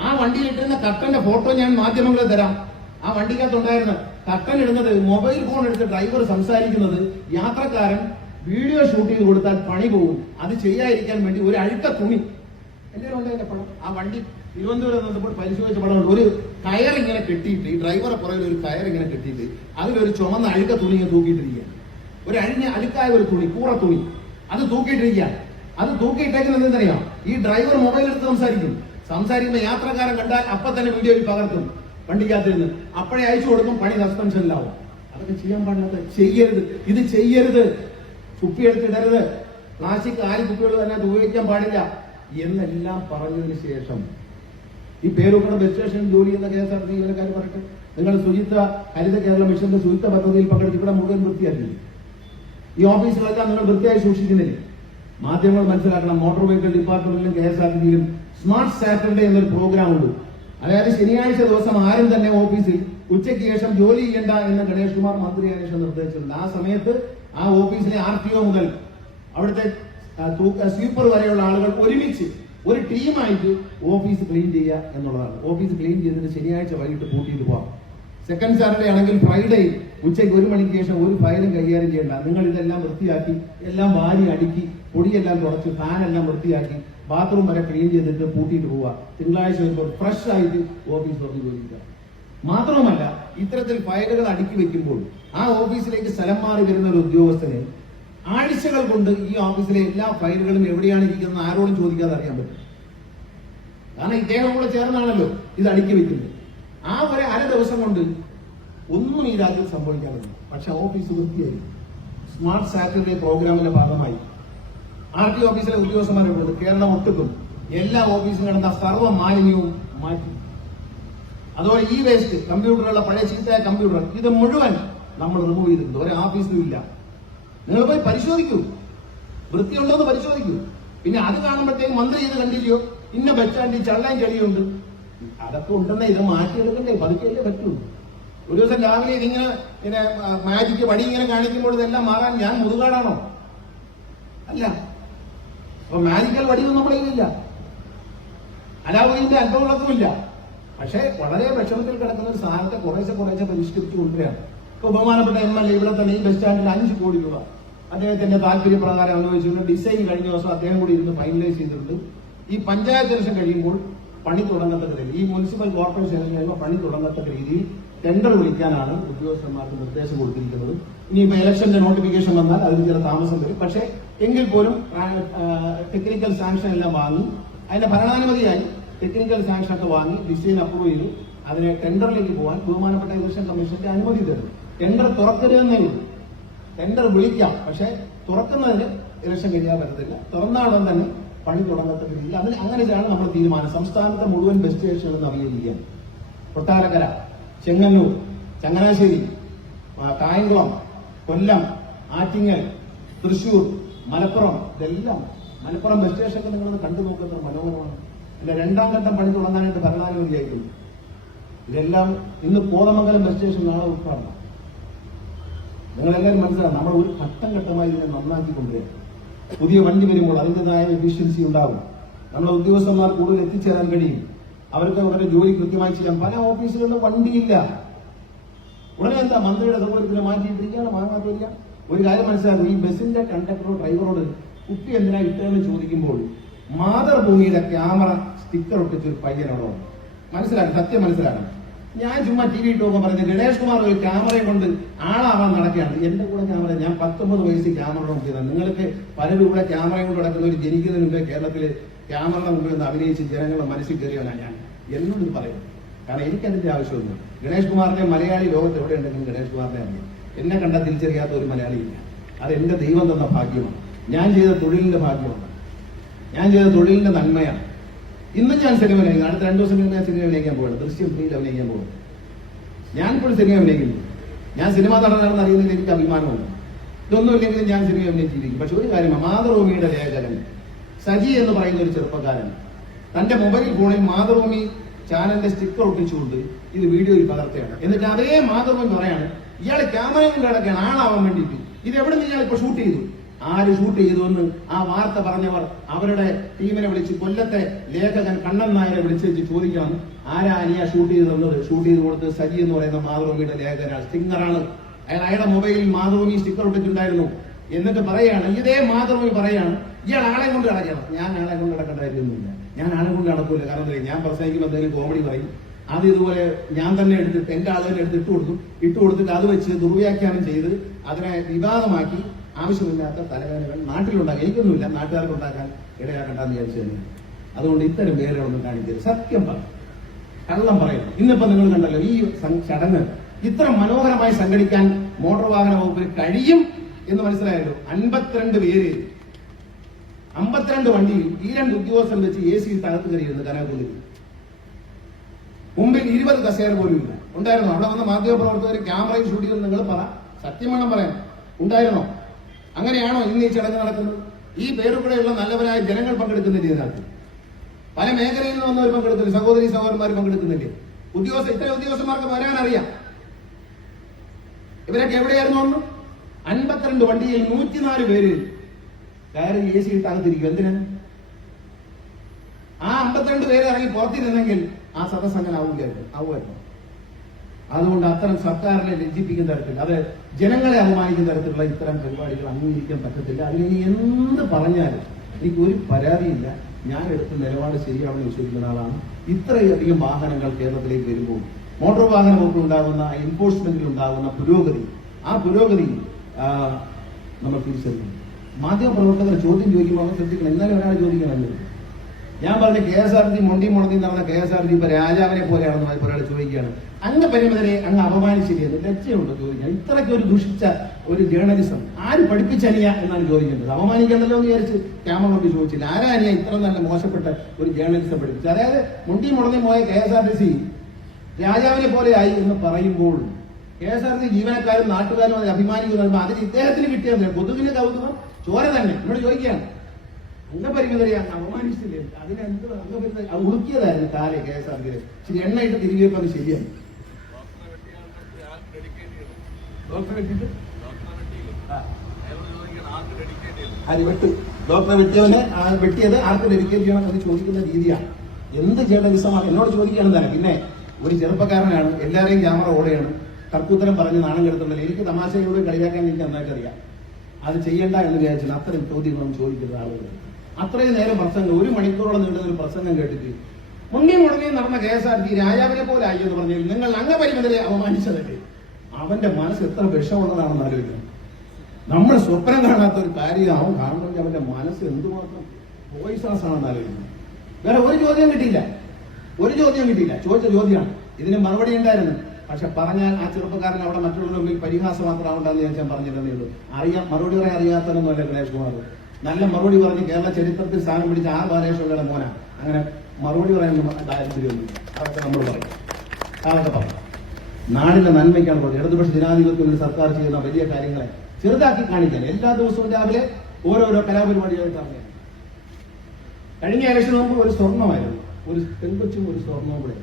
ആ വണ്ടിയിൽ ഇട്ടിരുന്ന കട്ടന്റെ ഫോട്ടോ ഞാൻ മാധ്യമങ്ങളിൽ തരാം. ആ വണ്ടിക്കകത്തുണ്ടായിരുന്നു കട്ടൻ ഇടുന്നത് മൊബൈൽ ഫോൺ എടുത്ത് ഡ്രൈവർ സംസാരിക്കുന്നത് യാത്രക്കാരൻ വീഡിയോ ഷൂട്ട് ചെയ്ത് കൊടുത്താൽ പണി പോകും അത് ചെയ്യാതിരിക്കാൻ വേണ്ടി ഒരു അഴുക്ക തുണി എന്റെ ഉണ്ടായിരുന്ന പടം ആ വണ്ടി തിരുവനന്തപുരം വന്നപ്പോൾ പരിശോധിച്ച പടമുണ്ട്. ഒരു കയർ ഇങ്ങനെ കെട്ടിയിട്ട് ഈ ഡ്രൈവറെ പുറകിൽ ഒരു കയർ ഇങ്ങനെ കെട്ടിയിട്ട് അതിലൊരു ചുമന്ന അഴുക്ക തുണി ഇങ്ങനെ തൂക്കിയിട്ടിരിക്കുക ഒരു അഴിഞ്ഞ അഴുക്കായ ഒരു തുണി കൂറ തുണി. അത് തൂക്കിയിട്ടിരിക്കുക അത് തൂക്കിയിട്ടേക്കുന്നത് എന്തെന്നറിയാം? ഈ ഡ്രൈവർ മൊബൈൽ എടുത്ത് സംസാരിക്കും. സംസാരിക്കുന്ന യാത്രക്കാരൻ കണ്ടാൽ അപ്പൊ തന്നെ വീഡിയോയിൽ പകർത്തും വണ്ടിക്കകത്ത് നിന്ന്. അപ്പോഴേ അയച്ചു കൊടുക്കും പണി സസ്പെൻഷനിലാവും അതൊക്കെ ചെയ്യാൻ പാടില്ലാത്ത ചെയ്യരുത്. ഇത് ചെയ്യരുത്. കുപ്പി എടുത്തിടരുത് പ്ലാസ്റ്റിക് ആര് കുപ്പികൾ തന്നെ ഉപയോഗിക്കാൻ പാടില്ല. എന്നെല്ലാം പറഞ്ഞതിന് ശേഷം ഈ പേരൂക്കട ബസ് സ്റ്റേഷൻ ജോലി എന്ന കെ എസ് ആർ ടി ജീവനക്കാർ പറയട്ടെ നിങ്ങൾ ശുചിത്വ ഹരിത കേരള മിഷന്റെ ശുചിത്വ പദ്ധതിയിൽ പങ്കെടുത്ത് ഇവിടെ മുഴുവൻ വൃത്തിയാക്കില്ലേ ഈ ഓഫീസുകളെല്ലാം നിങ്ങൾ വൃത്തിയായി സൂക്ഷിക്കുന്നില്ലേ. മാധ്യമങ്ങൾ മനസ്സിലാക്കണം മോട്ടോർ വെഹിക്കിൾ ഡിപ്പാർട്ട്മെന്റിലും കെ എസ് ആർ ടി സിയിലും സ്മാർട്ട് സാറ്റർഡേ എന്നൊരു പ്രോഗ്രാം ഉണ്ട് അതായത് ശനിയാഴ്ച ദിവസം ആരും തന്നെ ഓഫീസിൽ ഉച്ചയ്ക്ക് ശേഷം ജോലി ചെയ്യേണ്ട എന്ന് ഗണേഷ് കുമാർ മന്ത്രിയായ ശേഷം നിർദ്ദേശിച്ചിട്ടുണ്ട്. ആ സമയത്ത് ആ ഓഫീസിലെ ആർ ടി ഒ മുതൽ അവിടുത്തെ സ്വീപ്പർ വരെയുള്ള ആളുകൾ ഒരുമിച്ച് ഒരു ടീമായിട്ട് ഓഫീസ് ക്ലീൻ ചെയ്യുക എന്നുള്ളതാണ്. ഓഫീസ് ക്ലീൻ ചെയ്തിട്ട് ശനിയാഴ്ച വൈകിട്ട് പൂട്ടിയിട്ട് പോകാം സെക്കൻഡ് സാറ്റർഡേ ആണെങ്കിൽ ഫ്രൈഡേ ഉച്ചയ്ക്ക് ഒരു മണിക്ക് ശേഷം ഒരു ഫയലും കൈകാര്യം ചെയ്യേണ്ട. നിങ്ങൾ ഇതെല്ലാം വൃത്തിയാക്കി എല്ലാം വാരി അടുക്കി പൊടിയെല്ലാം തുടച്ച് ഫാനെല്ലാം വൃത്തിയാക്കി ബാത്റൂം വരെ ക്ലീൻ ചെയ്തിട്ട് പൂട്ടിയിട്ട് പോവുക തിങ്കളാഴ്ച വരുമ്പോൾ ഫ്രഷ് ആയിട്ട് ഓഫീസ് തുറന്ന് ജോലിക്കുക മാത്രവുമല്ല ഇത്തരത്തിൽ ഫയലുകൾ അടുക്കി വെക്കുമ്പോൾ ആ ഓഫീസിലേക്ക് സ്ഥലം മാറി വരുന്ന ഒരു ഉദ്യോഗസ്ഥന് ആഴ്ചകൾ കൊണ്ട് ഈ ഓഫീസിലെ എല്ലാ ഫയലുകളും എവിടെയാണ് ഇരിക്കുന്നത് ആരോടും ചോദിക്കാതെ അറിയാൻ പറ്റും. കാരണം ഇദ്ദേഹം കൂടെ ചേർന്നാണല്ലോ ഇത് അടുക്കി വെക്കുന്നത്. ആ ഒരു അര ദിവസം കൊണ്ട് ഒന്നും ഈ രാജ്യത്ത് സംഭവിക്കാറില്ല. പക്ഷെ ഓഫീസ് വൃത്തിയായി. സ്മാർട്ട് സാറ്റർഡേ പ്രോഗ്രാമിന്റെ ഭാഗമായി. ആർ ടി ഓഫീസിലെ ഉദ്യോഗസ്ഥന്മാരുള്ളത് കേരളം ഒട്ടുക്കും. എല്ലാ ഓഫീസും കിടന്ന സർവ മാലിന്യവും മാറ്റി. അതുപോലെ ഈ വേസ്റ്റ് കമ്പ്യൂട്ടറുകളുടെ പഴയ ചീത്തയായ കമ്പ്യൂട്ടർ ഇത് മുഴുവൻ നമ്മൾ റിമൂവ് ചെയ്തിട്ടുണ്ട്. ഒരു ഓഫീസിലും ഇല്ല. നിങ്ങൾ പോയി പരിശോധിക്കൂ. വൃത്തിയുണ്ടോ എന്ന് പരിശോധിക്കൂ. പിന്നെ അത് കാണുമ്പോഴത്തേക്ക് മന്ത്രി ഇത് കണ്ടില്ലയോ ഇന്ന ബെച്ചാണ്ടി ചള്ളയും ചെളിയുണ്ട് അതൊക്കെ ഉണ്ടെന്നേ ഇത് മാറ്റിയെടുക്കണ്ടേ? പതുക്കേ പറ്റൂ. ഒരു ദിവസം രാവിലെ ഇതിങ്ങനെ ഇങ്ങനെ മാജിക്ക് വടി ഇങ്ങനെ കാണിക്കുമ്പോൾ ഇതെല്ലാം മാറാൻ ഞാൻ മുതുകാടാണോ? അല്ല. അപ്പൊ മാജിക്കൽ വടിയൊന്നും നമ്മുടെ കയ്യിലില്ല അലാവുദ്ദീന്റെ അല്പങ്ങളൊന്നുമില്ല പക്ഷേ വളരെ വിഷമത്തിൽ കിടക്കുന്ന ഒരു സാധനത്തെ കുറേശ്ശെ കുറേശ്ശെ പരിഷ്കരിച്ചു കൊണ്ടുവരികയാണ് ഇപ്പൊ ബഹുമാനപ്പെട്ട എം എൽ എ ഇവിടെ തന്നെ ഈ ബസ് സ്റ്റാൻഡിൽ അഞ്ച് കോടി രൂപ. അദ്ദേഹത്തിന്റെ താല്പര്യപ്രകാരം അനുവദിച്ചിട്ടുണ്ട് ഡിസൈൻ കഴിഞ്ഞ ദിവസം അദ്ദേഹം കൂടി ഇരുന്ന് ഫൈനലൈസ് ചെയ്തിട്ടുണ്ട്. ഈ പഞ്ചായത്ത് ഇലക്ഷൻ കഴിയുമ്പോൾ പണി തുടങ്ങത്തക്ക രീതിയിൽ ഈ മുനിസിപ്പൽ കോർപ്പറേഷൻ കഴിയുമ്പോൾ പണി തുടങ്ങത്തക്ക രീതിയിൽ ടെൻഡർ വിളിക്കാനാണ് ഉദ്യോഗസ്ഥന്മാർക്ക് നിർദ്ദേശം കൊടുത്തിരിക്കുന്നത്. ഇനിയിപ്പോ ഇലക്ഷന്റെ നോട്ടിഫിക്കേഷൻ വന്നാൽ അതിന് ചില താമസം വരും. പക്ഷേ എങ്കിൽ പോലും ടെക്നിക്കൽ സാങ്ഷൻ എല്ലാം വാങ്ങി അതിന്റെ ഭരണാനുമതിയായി ടെക്നിക്കൽ സാങ്ഷൻ ഒക്കെ വാങ്ങി ഡിസൈൻ അപ്രൂവ് ചെയ്തു. അതിനെ ടെൻഡറിലേക്ക് പോകാൻ ബഹുമാനപ്പെട്ട ഇലക്ഷൻ കമ്മീഷന്റെ അനുമതി തരും. ടെൻഡർ തുറക്കരുതെന്നേ ടെൻഡർ വിളിക്കാം. പക്ഷെ തുറക്കുന്നതിന് ഇലക്ഷൻ കഴിയാൻ പറ്റത്തില്ല. തുറന്നാളും തന്നെ പണി തുടങ്ങത്തക്ക രീതിയിൽ അതിന് അങ്ങനെയാണ് നമ്മുടെ തീരുമാനം. സംസ്ഥാനത്തെ മുഴുവൻ ബസ് സ്റ്റേഷനുകൾ നവീകരിക്കാൻ കൊട്ടാരക്കര ചെങ്ങന്നൂർ ചങ്ങനാശ്ശേരി കായംകുളം കൊല്ലം ആറ്റിങ്ങൽ തൃശൂർ മലപ്പുറം ഇതെല്ലാം മലപ്പുറം ബസ് സ്റ്റേഷനൊക്കെ നിങ്ങളൊന്ന് കണ്ടു നോക്കുന്നത് മനോഹരമാണ്. അല്ല രണ്ടാം ഘട്ടം പണി തുടങ്ങാനായിട്ട് ഭരണാനുമതി അയക്കുന്നു ഇതെല്ലാം ഇന്ന് കോതമംഗലം ബസ് സ്റ്റേഷൻ നാളെ ഉദ്ഘാടനം നിങ്ങളെല്ലാവരും മനസ്സിലാവും നമ്മൾ ഒരു ഘട്ടം ഘട്ടമായി ഇതിനെ നന്നാക്കി കൊണ്ടുവരും പുതിയ വണ്ടി വരുമ്പോൾ അതിന്റെതായ എഫിഷ്യൻസി ഉണ്ടാവും. നമ്മുടെ ഉദ്യോഗസ്ഥന്മാർ കൂടുതൽ എത്തിച്ചേരാൻ കഴിയും. അവർക്ക് അവരുടെ ജോലി കൃത്യമായി ചെയ്യാം. പല ഓഫീസുകളിലും വണ്ടിയില്ല. ഉടനെ എന്താ മന്ത്രിയുടെ സൗകര്യത്തിന് മാറ്റിയിട്ടിരിക്കുകയാണ് മാറാത്തില്ല ഒരു കാര്യം മനസ്സിലാക്കും ഈ ബസിന്റെ കണ്ടക്ടറോ ഡ്രൈവറോട് കുട്ടി എന്തിനാ ഇട്ടതെന്ന് ചോദിക്കുമ്പോൾ മാതൃഭൂമിയുടെ ക്യാമറ സ്റ്റിക്കർ ഒട്ടിച്ചൊരു പയ്യനോടോ മനസ്സിലാക്കും സത്യം മനസ്സിലാക്കണം ഞാൻ ചുമ്മാ ടി വി ഇട്ട് പോകുമ്പോൾ പറഞ്ഞു ഗണേഷ് കുമാർ ഒരു ക്യാമറയും കൊണ്ട് ആളാവാൻ നടക്കുകയാണ്. എന്റെ കൂടെ ക്യാമറ ഞാൻ പത്തൊമ്പത് വയസ്സിൽ ക്യാമറ നോക്കിയതാണ് നിങ്ങൾക്ക് പലരും ഇവിടെ ക്യാമറയും കൊണ്ട് നടക്കുന്ന ഒരു ജനിക്കുന്നതിന് മുമ്പേ കേരളത്തിൽ ക്യാമറ മുമ്പിൽ നിന്ന് അഭിനയിച്ച് ജനങ്ങളുടെ മനസ്സിൽ കയറിയവനാണ് ഞാൻ. എന്നോട് പറയും. കാരണം എനിക്കതിന്റെ ആവശ്യമൊന്നും ഗണേഷ് കുമാറിനെ മലയാളി ലോകത്ത് എവിടെ ഉണ്ടെങ്കിലും ഗണേഷ് കുമാറിനെ അറിയാം. എന്നെ കണ്ടാൽ തിരിച്ചറിയാത്ത ഒരു മലയാളിയില്ല അത് എന്റെ ദൈവം തന്ന ഭാഗ്യമാണ്. ഞാൻ ചെയ്ത തൊഴിലിന്റെ ഭാഗ്യമാണ്. ഞാൻ ചെയ്ത തൊഴിലിന്റെ നന്മയാണ്. ഇന്നും ഞാൻ സിനിമ അഭിനയിക്കും അടുത്ത രണ്ടു ദിവസം ഞാൻ സിനിമ അഭിനയിക്കാൻ പോകണം ദൃശ്യം ത്രീയിൽ അഭിനയിക്കാൻ പോകും ഞാൻ ഇപ്പോൾ സിനിമ അഭിനയിക്കുന്നു ഞാൻ സിനിമ നടനാണെന്ന് അറിയുന്നതിൽ എനിക്ക് അഭിമാനമുണ്ട്. ഇതൊന്നും ഇല്ലെങ്കിലും ഞാൻ സിനിമ അഭിനയിച്ചിരിക്കും. പക്ഷെ ഒരു കാര്യം മാതൃഭൂമിയുടെ ലേഖകൻ സജി എന്ന് പറയുന്ന ഒരു ചെറുപ്പക്കാരൻ തന്റെ മൊബൈൽ ഫോണിൽ മാതൃഭൂമി ചാനലിന്റെ സ്റ്റിക്കർ ഒട്ടിച്ചുകൊണ്ട് ഇത് വീഡിയോയിൽ പകർത്തുകയാണ്. എന്നിട്ട് അതേ മാതൃഭൂമി പറയാണ് ഇയാൾ ക്യാമറയിൽ കിടക്കുകയാണ്. ആളാവാൻ വേണ്ടിയിട്ട്. ഇത് എവിടെ നിന്ന് ഇയാൾ ഇപ്പൊ ഷൂട്ട് ചെയ്തു? ആര് ഷൂട്ട് ചെയ്തു എന്ന് ആ വാർത്ത പറഞ്ഞവർ അവരുടെ ടീമിനെ വിളിച്ച് കൊല്ലത്തെ ലേഖകൻ കണ്ണൻ നായരെ വിളിച്ച് ചോദിക്കണം ആരാ അനിയ ഷൂട്ട് ചെയ്ത് തന്നത്? ഷൂട്ട് ചെയ്ത് കൊടുത്ത് സജി എന്ന് പറയുന്ന മാതൃഭൂമിയുടെ ലേഖകനാണ് സ്റ്റിങ്ങറാണ് അയാൾ അയാളുടെ മൊബൈലിൽ മാതൃഭൂമി സ്റ്റിക്കർ ഇട്ടിട്ടുണ്ടായിരുന്നു. എന്നിട്ട് പറയാണ് ഇതേ മാതൃഭൂമി പറയാണ് ഇയാൾ ആളെ കൊണ്ട് നടക്കണം ഞാൻ ആളെ കൊണ്ട് നടക്കേണ്ട കാര്യമൊന്നുമില്ല ഞാൻ ആളെ കൊണ്ട് നടക്കൂല. കാരണം ഞാൻ പ്രസംഗിക്കുമ്പോൾ എന്തെങ്കിലും കോമഡി പറയും. അത് ഇതുപോലെ ഞാൻ തന്നെ എടുത്തിട്ട് എന്റെ ആളുകൾ എടുത്ത് ഇട്ട് കൊടുത്തിട്ട് അത് വെച്ച് ദുർവ്യാഖ്യാനം ചെയ്ത് അതിനെ വിവാദമാക്കി ആവശ്യമില്ലാത്ത തലവേദനകൾ നാട്ടിലുണ്ടാക്കാൻ എനിക്കൊന്നുമില്ല നാട്ടുകാർക്ക് ഉണ്ടാക്കാൻ ഇടയാക്കണ്ടെന്ന് വിചാരിച്ചു തന്നെയാണ് അതുകൊണ്ട് ഇത്തരം പേരുകളൊന്നും കാണിക്കരുത്. സത്യം പറ. കള്ളം പറയുന്നു ഇന്നിപ്പോ നിങ്ങൾ കണ്ടല്ലോ ഈ ചടങ്ങ് ഇത്ര മനോഹരമായി സംഘടിക്കാൻ മോട്ടോർ വാഹന വകുപ്പിന് കഴിയും എന്ന് മനസ്സിലായല്ലോ. അൻപത്തിരണ്ട് പേര്. അമ്പത്തിരണ്ട് വണ്ടിയിൽ ഈ രണ്ട് ഉദ്യോഗസ്ഥൻ വെച്ച് എ സി തകർത്ത് കയറിയിരുന്നു കനകുലി മുമ്പിൽ ഇരുപത് കസേര പോലും ഇല്ല. ഉണ്ടായിരുന്നോ? അവിടെ വന്ന മാധ്യമപ്രവർത്തകർ ക്യാമറയിൽ ഷൂട്ട് ചെയ്തെന്ന് നിങ്ങൾ പറ. സത്യം വേണം പറയാൻ. ഉണ്ടായിരുന്നോ? അങ്ങനെയാണോ ഇന്ന് ഈ ചടങ്ങ് നടക്കുന്നത്? ഈ പേരുകൂടെയുള്ള നല്ലവരായ ജനങ്ങൾ പങ്കെടുക്കുന്നില്ലേ ഇതിനകത്ത്? പല മേഖലയിൽ നിന്ന് വന്നവർ പങ്കെടുക്കുന്നില്ല സഹോദരി സഹോദരന്മാർ പങ്കെടുക്കുന്നില്ലേ? ഉദ്യോഗസ്ഥ ഇത്തരം ഉദ്യോഗസ്ഥന്മാർക്ക് വരാൻ അറിയാം. ഇവരൊക്കെ എവിടെയായിരുന്നു ഒന്ന് അൻപത്തിരണ്ട് വണ്ടിയിൽ നൂറ്റിനാല് പേര് കയറി എ സി ഇട്ടകത്തിരിക്കും. എന്തിനാണ് ആ അമ്പത്തിരണ്ട് പേര് ഇറങ്ങി പുറത്തിരുന്നെങ്കിൽ ആ സദസ് അങ്ങനെ ആവുകയായിരുന്നു. ആവുമായിരുന്നു. അതുകൊണ്ട് അത്തരം സർക്കാരിനെ ലജ്ജിപ്പിക്കുന്ന തരത്തിൽ. അത് ജനങ്ങളെ അപമാനിക്കുന്ന തരത്തിലുള്ള ഇത്തരം പരിപാടികൾ അംഗീകരിക്കാൻ പറ്റത്തില്ല. അതിന് എന്ത് പറഞ്ഞാലും എനിക്ക് ഒരു പരാതിയില്ല. ഞാൻ എടുത്ത നിലപാട് ശരിയാണെന്ന് വിശ്വസിക്കുന്ന ആളാണ് ഇത്രയധികം വാഹനങ്ങൾ കേരളത്തിലേക്ക് വരുമ്പോൾ മോട്ടോർ വാഹന വകുപ്പിൽ ഉണ്ടാകുന്ന എൻഫോഴ്സ്മെന്റിൽ ഉണ്ടാകുന്ന പുരോഗതി ആ പുരോഗതി നമ്മൾ തിരിച്ചറിയുന്നു മാധ്യമപ്രവർത്തകർ ചോദ്യം ചോദിക്കുമ്പോൾ അവർ ശ്രദ്ധിക്കണം. എന്നാലും ഒരാൾ ചോദിക്കണമല്ലോ. ഞാൻ പറഞ്ഞ കെ എസ് ആർ ടി മൊണ്ടി മുണ്ടി നടന്ന കെ എസ് ആർ ടി ഇപ്പൊ രാജാവിനെ പോലെയാണെന്ന് ഒരാൾ ചോദിക്കുകയാണ്. അങ്ങ് പരിമിതരെ അങ്ങ് അപമാനിച്ചിരിക്കുന്നു ലജ്ജയുണ്ടോ ചോദിക്കാൻ? ഇത്രയ്ക്ക് ഒരു ദുഷിച്ച ഒരു ജേർണലിസം ആര് പഠിപ്പിച്ചനിയ എന്നാണ് ചോദിക്കേണ്ടത്. അപമാനിക്കണ്ടല്ലോ എന്ന് വിചാരിച്ച് ക്യാമറ കൊണ്ട് ചോദിച്ചില്ല ആരാനിയ ഇത്ര നല്ല മോശപ്പെട്ട ഒരു ജേർണലിസം പഠിപ്പിച്ചു അതായത് മുണ്ടി മുടങ്ങി പോയ K S R T C രാജാവിനെ പോലെ ആയി എന്ന് പറയുമ്പോൾ കെ എസ് ആർ ടി ജീവനക്കാരും നാട്ടുകാരും അത് അഭിമാനിക്കുന്നു അതിന് ഇദ്ദേഹത്തിന് കിട്ടിയത് കൊതുകിന് കൗതുകം? ചോര തന്നെ. എന്നോട് ചോദിക്കുകയാണ്. അംഗപരിമിതരെ അങ്ങ് അപമാനിച്ചില്ലേ? അതിനെന്ത് അംഗപരിത ഉളുക്കിയതായിരുന്നു കാലെ കെ എസ് ആർ ടി ശരി എണ്ണ ഇട്ട് അത് വെട്ട്? ഡോക്ടറെ വെട്ടിയവനെ ആ വെട്ടിയത് ആർക്ക് ഡെഡിക്കേറ്റ് ചെയ്യണം എന്ന് ചോദിക്കുന്ന രീതിയാണ്. എന്ത് ജേർണലിസമാണ് എന്നോട് ചോദിക്കുകയാണ് തന്നെ. പിന്നെ ഒരു ചെറുപ്പക്കാരനാണ്. എല്ലാവരെയും ക്യാമറ ഓടെയാണ്. തർക്കുത്തരം പറഞ്ഞ് നാണം കെടുത്തുണ്ടല്ലോ എനിക്ക് തമാശയോട് കളിയാക്കാൻ എനിക്ക് നന്നായിട്ട് അറിയാം അത് ചെയ്യണ്ട എന്ന് വിചാരിച്ചാൽ അത്തരം ചോദ്യങ്ങളും ചോദിക്കുന്ന ആളുകൾ അത്രയും നേരം പ്രസംഗം. ഒരു മണിക്കൂറോളം നീണ്ടത് ഒരു പ്രസംഗം കേട്ടിട്ട്. മുങ്ങി മുടങ്ങി നടന്ന കെ എസ് ആർ ടി രാജാവിനെ പോലെ ആയി എന്ന് പറഞ്ഞു നിങ്ങൾ അംഗപരിമിതരെ അവമാനിച്ചതല്ലേ അവന്റെ മനസ്സ് എത്ര വിഷമുള്ളതാണെന്ന് ആലോചിക്കണം. നമ്മൾ സ്വപ്നം കാണാത്ത ഒരു കാര്യം അവൻ കാണണമെങ്കിൽ അവന്റെ മനസ്സ് എന്തുമാത്രം പോയിസണസ് ആണെന്ന് ആലോചിക്കുന്നത് വേറെ ഒരു ചോദ്യം കിട്ടിയില്ല. ഒരു ചോദ്യം കിട്ടിയില്ല. ചോദിച്ച ചോദ്യമാണ്. ഇതിന് മറുപടി ഉണ്ടായിരുന്നു. പക്ഷെ പറഞ്ഞാൽ ആ ചെറുപ്പക്കാരൻ അവിടെ മറ്റുള്ളവരുടെ മുമ്പിൽ പരിഹാസം മാത്രമാവണ്ടെന്ന് ഞാൻ പറഞ്ഞിരുന്നേ ഉള്ളൂ. അറിയാം മറുപടി പറയാൻ അറിയാത്തതൊന്നുമല്ല ഗണേഷ് കുമാർ. നല്ല മറുപടി പറഞ്ഞ് കേരള ചരിത്രത്തിൽ സ്ഥാനം പിടിച്ച ആ ബാലകൃഷ്ണയുടെ മോന അങ്ങനെ മറുപടി പറയാൻ ദാരിദ്ര്യമൊന്നും അതൊക്കെ നമ്മൾ പറയും. അതൊക്കെ പറയും. നാടിന്റെ നന്മയ്ക്കാണ് പറഞ്ഞത് ഇടതുപക്ഷ ജനാധിപത്യത്തിൽ സർക്കാർ ചെയ്യുന്ന വലിയ കാര്യങ്ങളെ ചെറുതാക്കി കാണിക്കാൻ എല്ലാ ദിവസവും രാവിലെ ഓരോരോ കലാപരിപാടികളായിട്ട് പറഞ്ഞു കഴിഞ്ഞ ഇലക്ഷൻ നോക്കുമ്പോൾ ഒരു സ്വർണമായിരുന്നു. ഒരു പെൺകൊച്ചും ഒരു സ്വർണവും കൂടെ.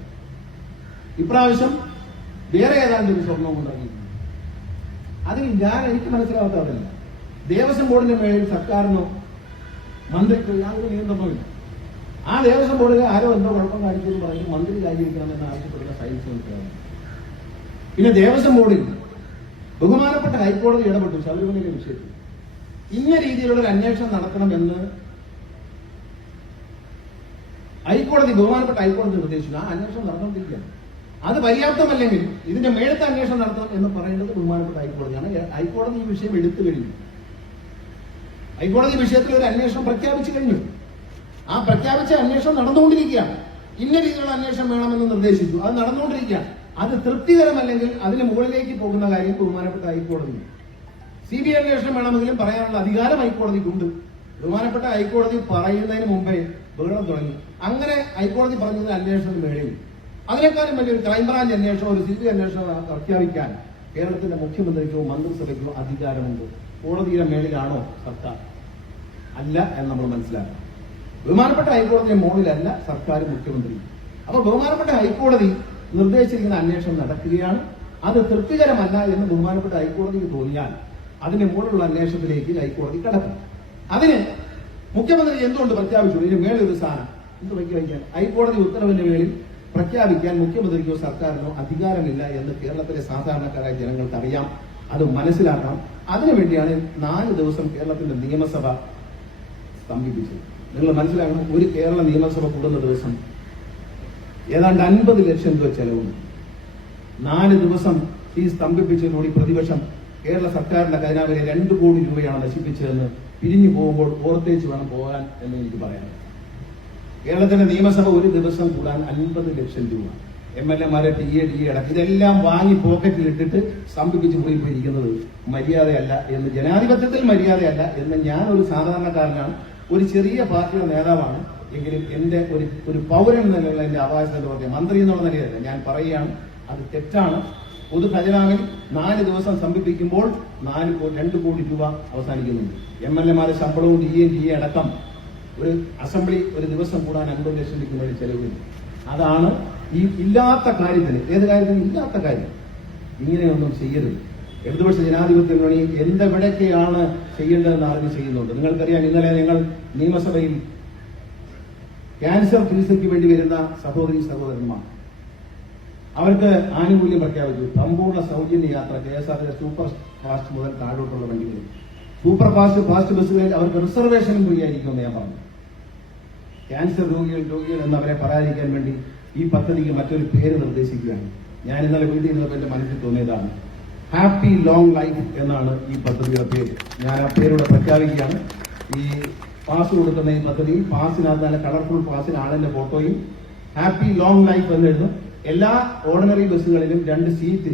ഇപ്രാവശ്യം വേറെ ഏതാണ്ട് ഒരു സ്വർണവും ഉണ്ടാക്കി അതിന് ഞാൻ എനിക്ക് മനസ്സിലാവാത്തതല്ല. ദേവസ്വം ബോർഡിന്റെ മേളിൽ സർക്കാരിനോ മന്ത്രിക്കോ യാതൊരു നിയന്ത്രണവുമില്ല. ആ ദേവസ്വം ബോർഡിൽ ആരോ എന്തോ കുഴപ്പം കാണിച്ചെന്ന് പറഞ്ഞ് മന്ത്രി രാജിവെക്കണമെന്ന് ആവശ്യപ്പെടുന്ന സയൻസ് മനസ്സിലാവും പിന്നെ ദേവസ്വം ബോർഡിൽ ബഹുമാനപ്പെട്ട ഹൈക്കോടതി ഇടപെട്ടു ശബരിമലയിലെ വിഷയത്തിൽ. ഇന്ന രീതിയിലുള്ള ഒരു അന്വേഷണം നടത്തണമെന്ന് ഹൈക്കോടതി ബഹുമാനപ്പെട്ട ഹൈക്കോടതി നിർദ്ദേശിച്ചു. ആ അന്വേഷണം നടന്നുകൊണ്ടിരിക്കുകയാണ്. അത് പര്യാപ്തമല്ലെങ്കിൽ ഇതിന്റെ മേളത്തെ അന്വേഷണം നടത്തണം എന്ന് പറയുന്നത് ബഹുമാനപ്പെട്ട ഹൈക്കോടതിയാണ്. ഹൈക്കോടതി ഈ വിഷയം എടുത്തു കഴിഞ്ഞു. ഹൈക്കോടതി വിഷയത്തിൽ ഒരു അന്വേഷണം പ്രഖ്യാപിച്ചു കഴിഞ്ഞു. ആ പ്രഖ്യാപിച്ച അന്വേഷണം നടന്നുകൊണ്ടിരിക്കുകയാണ്. ഇന്ന രീതിയിലുള്ള അന്വേഷണം വേണമെന്ന് നിർദ്ദേശിച്ചു. അത് നടന്നുകൊണ്ടിരിക്കുകയാണ്. അത് തൃപ്തികരമല്ലെങ്കിൽ അതിന് മുകളിലേക്ക് പോകുന്ന കാര്യം ബഹുമാനപ്പെട്ട ഹൈക്കോടതി. സി ബി ഐ അന്വേഷണം വേണമെങ്കിലും പറയാനുള്ള അധികാരം ഹൈക്കോടതിക്കുണ്ട്. ബഹുമാനപ്പെട്ട ഹൈക്കോടതി പറയുന്നതിന് മുമ്പേ ബഹളം തുടങ്ങി. അങ്ങനെ ഹൈക്കോടതി പറഞ്ഞത് അന്വേഷണം വേണ്ടി. അതിനേക്കാളും വലിയൊരു ക്രൈംബ്രാഞ്ച് അന്വേഷണം ഒരു സി ബി ഐ അന്വേഷണം പ്രഖ്യാപിക്കാൻ കേരളത്തിന്റെ മുഖ്യമന്ത്രിക്കോ മന്ത്രിസഭയ്ക്കോ അധികാരമുണ്ട്. കോടതിയുടെ മേളിലാണോ സർക്കാർ? അല്ല എന്ന് നമ്മൾ മനസ്സിലാക്കണം. ബഹുമാനപ്പെട്ട ഹൈക്കോടതിയെ മുകളിലല്ല സർക്കാർ മുഖ്യമന്ത്രി. അപ്പൊ ബഹുമാനപ്പെട്ട ഹൈക്കോടതി നിർദ്ദേശിച്ചിരിക്കുന്ന അന്വേഷണം നടക്കുകയാണ്. അത് തൃപ്തികരമല്ല എന്ന് ബഹുമാനപ്പെട്ട ഹൈക്കോടതിക്ക് തോന്നിയാൽ അതിന്റെ മുകളിലുള്ള അന്വേഷണത്തിലേക്ക് ഹൈക്കോടതി കടക്കും. അതിന് മുഖ്യമന്ത്രി എന്തുകൊണ്ട് പ്രഖ്യാപിച്ചു? ഇതിന് മേളിൽ ഒരു സ്ഥാനം എന്ത് പ്രഖ്യാപിക്കാൻ? ഹൈക്കോടതി ഉത്തരവിന്റെ മേളിൽ പ്രഖ്യാപിക്കാൻ മുഖ്യമന്ത്രിക്കോ സർക്കാരിനോ അധികാരമില്ല എന്ന് കേരളത്തിലെ സാധാരണക്കാരായ ജനങ്ങൾക്കറിയാം. അത് മനസ്സിലാക്കാം അതിനുവേണ്ടിയാണ് നാല് ദിവസം കേരളത്തിന്റെ നിയമസഭ സ്തംഭിപ്പിച്ചത് നിങ്ങൾ മനസ്സിലാക്കണം ഒരു കേരള നിയമസഭ കൂടുന്ന ദിവസം ഏതാണ്ട് അൻപത് ലക്ഷം രൂപ ചെലവുണ്ട്. നാല് ദിവസം ഈ സ്തംഭിപ്പിച്ചതിനോടി പ്രതിപക്ഷം കേരള സർക്കാരിന്റെ ഖജനാവിലെ രണ്ട് കോടി രൂപയാണ് നശിപ്പിച്ചതെന്ന് പിരിഞ്ഞു പോകുമ്പോൾ ഓർത്തേച്ച് വേണം പോകാൻ എന്ന് എനിക്ക് പറയാം. കേരളത്തിന്റെ നിയമസഭ ഒരു ദിവസം കൂടാൻ അൻപത് ലക്ഷം രൂപ. എം എൽ എമാരെ ടി എ ഡി എ അടക്കം ഇതെല്ലാം വാങ്ങി പോക്കറ്റിൽ ഇട്ടിട്ട് സ്തംഭിപ്പിച്ച് പോയി പോയിരിക്കുന്നത് മര്യാദയല്ല എന്ന് ജനാധിപത്യത്തിൽ മര്യാദയല്ല എന്ന് ഞാൻ ഒരു സാധാരണക്കാരനാണ് ഒരു ചെറിയ പാർട്ടിയുടെ നേതാവാണ്. എങ്കിലും എന്റെ ഒരു ഒരു പൗരൻ എന്നുള്ള എന്റെ അവകാശം എന്ന് പറഞ്ഞ മന്ത്രി എന്നുള്ള നിലയിലല്ല ഞാൻ പറയുകയാണ് അത് തെറ്റാണ്. പൊതു ഖജനാവിൽ നാല് ദിവസം സമീപിക്കുമ്പോൾ നാല് രണ്ട് കോടി രൂപ അവസാനിക്കുന്നുണ്ട്. എം എൽ എമാരുടെ ശമ്പളവും ഡി എ ഡി എ അടക്കം ഒരു അസംബ്ലി ഒരു ദിവസം കൂടാൻ അൻപത് ലക്ഷം ഒരു ചെലവില്ല അതാണ് ഈ ഇല്ലാത്ത കാര്യത്തിന് ഏത് കാര്യത്തിനും ഇല്ലാത്ത കാര്യം. ഇങ്ങനെയൊന്നും ചെയ്യരുത്. ഇടതുപക്ഷ ജനാധിപത്യ മുന്നണി എന്തെവിടൊക്കെയാണ് ചെയ്യേണ്ടതെന്ന് ആർജി ചെയ്യുന്നുണ്ട്. നിങ്ങൾക്കറിയാം ഇന്നലെ നിങ്ങൾ നിയമസഭയിൽ ക്യാൻസർ ചികിത്സയ്ക്ക് വേണ്ടി വരുന്ന സഹോദരി സഹോദരന്മാർ അവർക്ക് ആനുകൂല്യം പ്രഖ്യാപിച്ചു. സമ്പൂർണ സൗജന്യ യാത്ര K S R T super fast മുതൽ താഴോട്ടുള്ള വണ്ടികളിൽ സൂപ്പർ ഫാസ്റ്റ് ഫാസ്റ്റ് ബസ്സുകളിൽ അവർക്ക് റിസർവേഷനും ഫ്രീ ആയിരിക്കുമെന്ന് ഞാൻ പറഞ്ഞു. ക്യാൻസർ രോഗികൾ രോഗികൾ എന്നവരെ പരാതിക്കാൻ വേണ്ടി ഈ പദ്ധതിക്ക് മറ്റൊരു പേര് നിർദ്ദേശിക്കുകയാണ്. ഞാൻ ഇന്നലെ വീട്ടിൽ നിന്നപ്പോൾ എന്റെ മനസ്സിൽ തോന്നിയതാണ്. ഹാപ്പി ലോങ് ലൈഫ് എന്നാണ് ഈ പദ്ധതിയുടെ പേര്. ഞാൻ ആ പേരോടെ പ്രഖ്യാപിക്കുകയാണ്. ഈ പാസ് കൊടുക്കുന്ന ഈ പദ്ധതി പാസിനകത്ത് നല്ല കളർഫുൾ പാസിന് ആളിന്റെ ഫോട്ടോയും ഹാപ്പി ലോങ് ലൈഫ് എന്ന് എഴുതും എല്ലാ ഓർഡിനറി ബസ്സുകളിലും രണ്ട് സീറ്റ്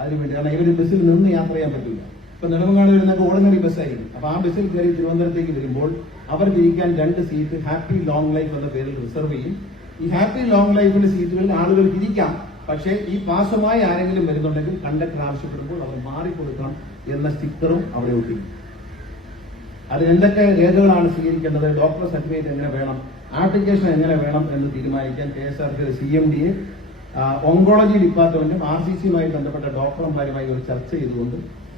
അതിനുവേണ്ടി. കാരണം ഇവർ ബസ്സിൽ നിന്ന് യാത്ര ചെയ്യാൻ പറ്റില്ല. ഇപ്പൊ നെടുമങ്ങാട് വരുന്നൊക്കെ ഓർഡിനറി ബസ്സായിരിക്കും അപ്പൊ ആ ബസ്സിൽ കയറി തിരുവനന്തപുരത്തേക്ക് വരുമ്പോൾ അവർ ഇരിക്കാൻ രണ്ട് സീറ്റ് ഹാപ്പി ലോങ് ലൈഫ് എന്ന പേരിൽ റിസർവ് ചെയ്യും. ഈ ഹാപ്പി ലോങ് ലൈഫിന്റെ സീറ്റുകളിൽ ആളുകൾ ഇരിക്കാം. പക്ഷേ ഈ പാസുമായി ആരെങ്കിലും വരുന്നുണ്ടെങ്കിൽ കണ്ടക്ടർ ആവശ്യപ്പെടുമ്പോൾ അവർ മാറിക്കൊടുക്കണം എന്ന സ്റ്റിക്കറും അവിടെ ഒട്ടിക്കും. അത് എന്തൊക്കെ രേഖകളാണ് സ്വീകരിക്കേണ്ടത്? ഡോക്ടർ സർട്ടിഫിക്കറ്റ് എങ്ങനെ വേണം? ആപ്ലിക്കേഷൻ എങ്ങനെ വേണം എന്ന് തീരുമാനിക്കാൻ K S R C M ഡിയെ oncology ഡിപ്പാർട്ട്മെന്റും ആർ സി സിയുമായി ബന്ധപ്പെട്ട ഡോക്ടർമാരുമായി ഒരു ചർച്ച ചെയ്തുകൊണ്ട്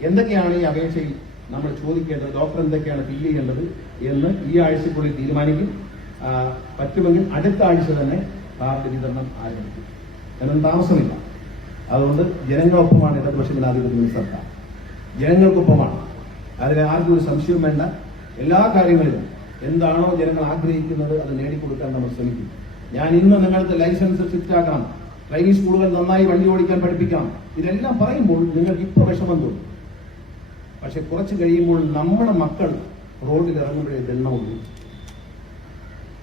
എന്തൊക്കെയാണ് ഈ അപേക്ഷയിൽ നമ്മൾ ചോദിക്കേണ്ടത്? ഡോക്ടർ എന്തൊക്കെയാണ് ഫില്ല് ചെയ്യേണ്ടത് എന്ന് ഈ ആഴ്ചക്കുള്ളിൽ തീരുമാനിക്കും. പറ്റുമെങ്കിൽ അടുത്ത ആഴ്ച തന്നെ കാർഡ് വിതരണം ആരംഭിക്കും. എന്നൊന്നും താമസമില്ല. അതുകൊണ്ട് ജനങ്ങളൊപ്പമാണ് ഇടതുപക്ഷ ജനാധിപത്യ സർക്കാർ. ജനങ്ങൾക്കൊപ്പമാണ്. അതിൽ ആർക്കും ഒരു സംശയവും വേണ്ട. എല്ലാ കാര്യങ്ങളിലും എന്താണോ ജനങ്ങൾ ആഗ്രഹിക്കുന്നത് അത് നേടിക്കൊടുക്കാൻ നമ്മൾ ശ്രമിക്കും. ഞാൻ ഇന്ന് നിങ്ങൾക്ക് ലൈസൻസ് ഫിറ്റ് ആക്കണം ട്രെയിനിങ് സ്കൂളുകൾ നന്നായി വണ്ടി ഓടിക്കാൻ പഠിപ്പിക്കണം ഇതെല്ലാം പറയുമ്പോൾ നിങ്ങൾ ഇപ്പൊ വിഷമം തോന്നും. പക്ഷെ കുറച്ച് കഴിയുമ്പോൾ നമ്മുടെ മക്കൾ റോഡിൽ ഇറങ്ങുമ്പോഴേ ദണ്ണമുള്ളൂ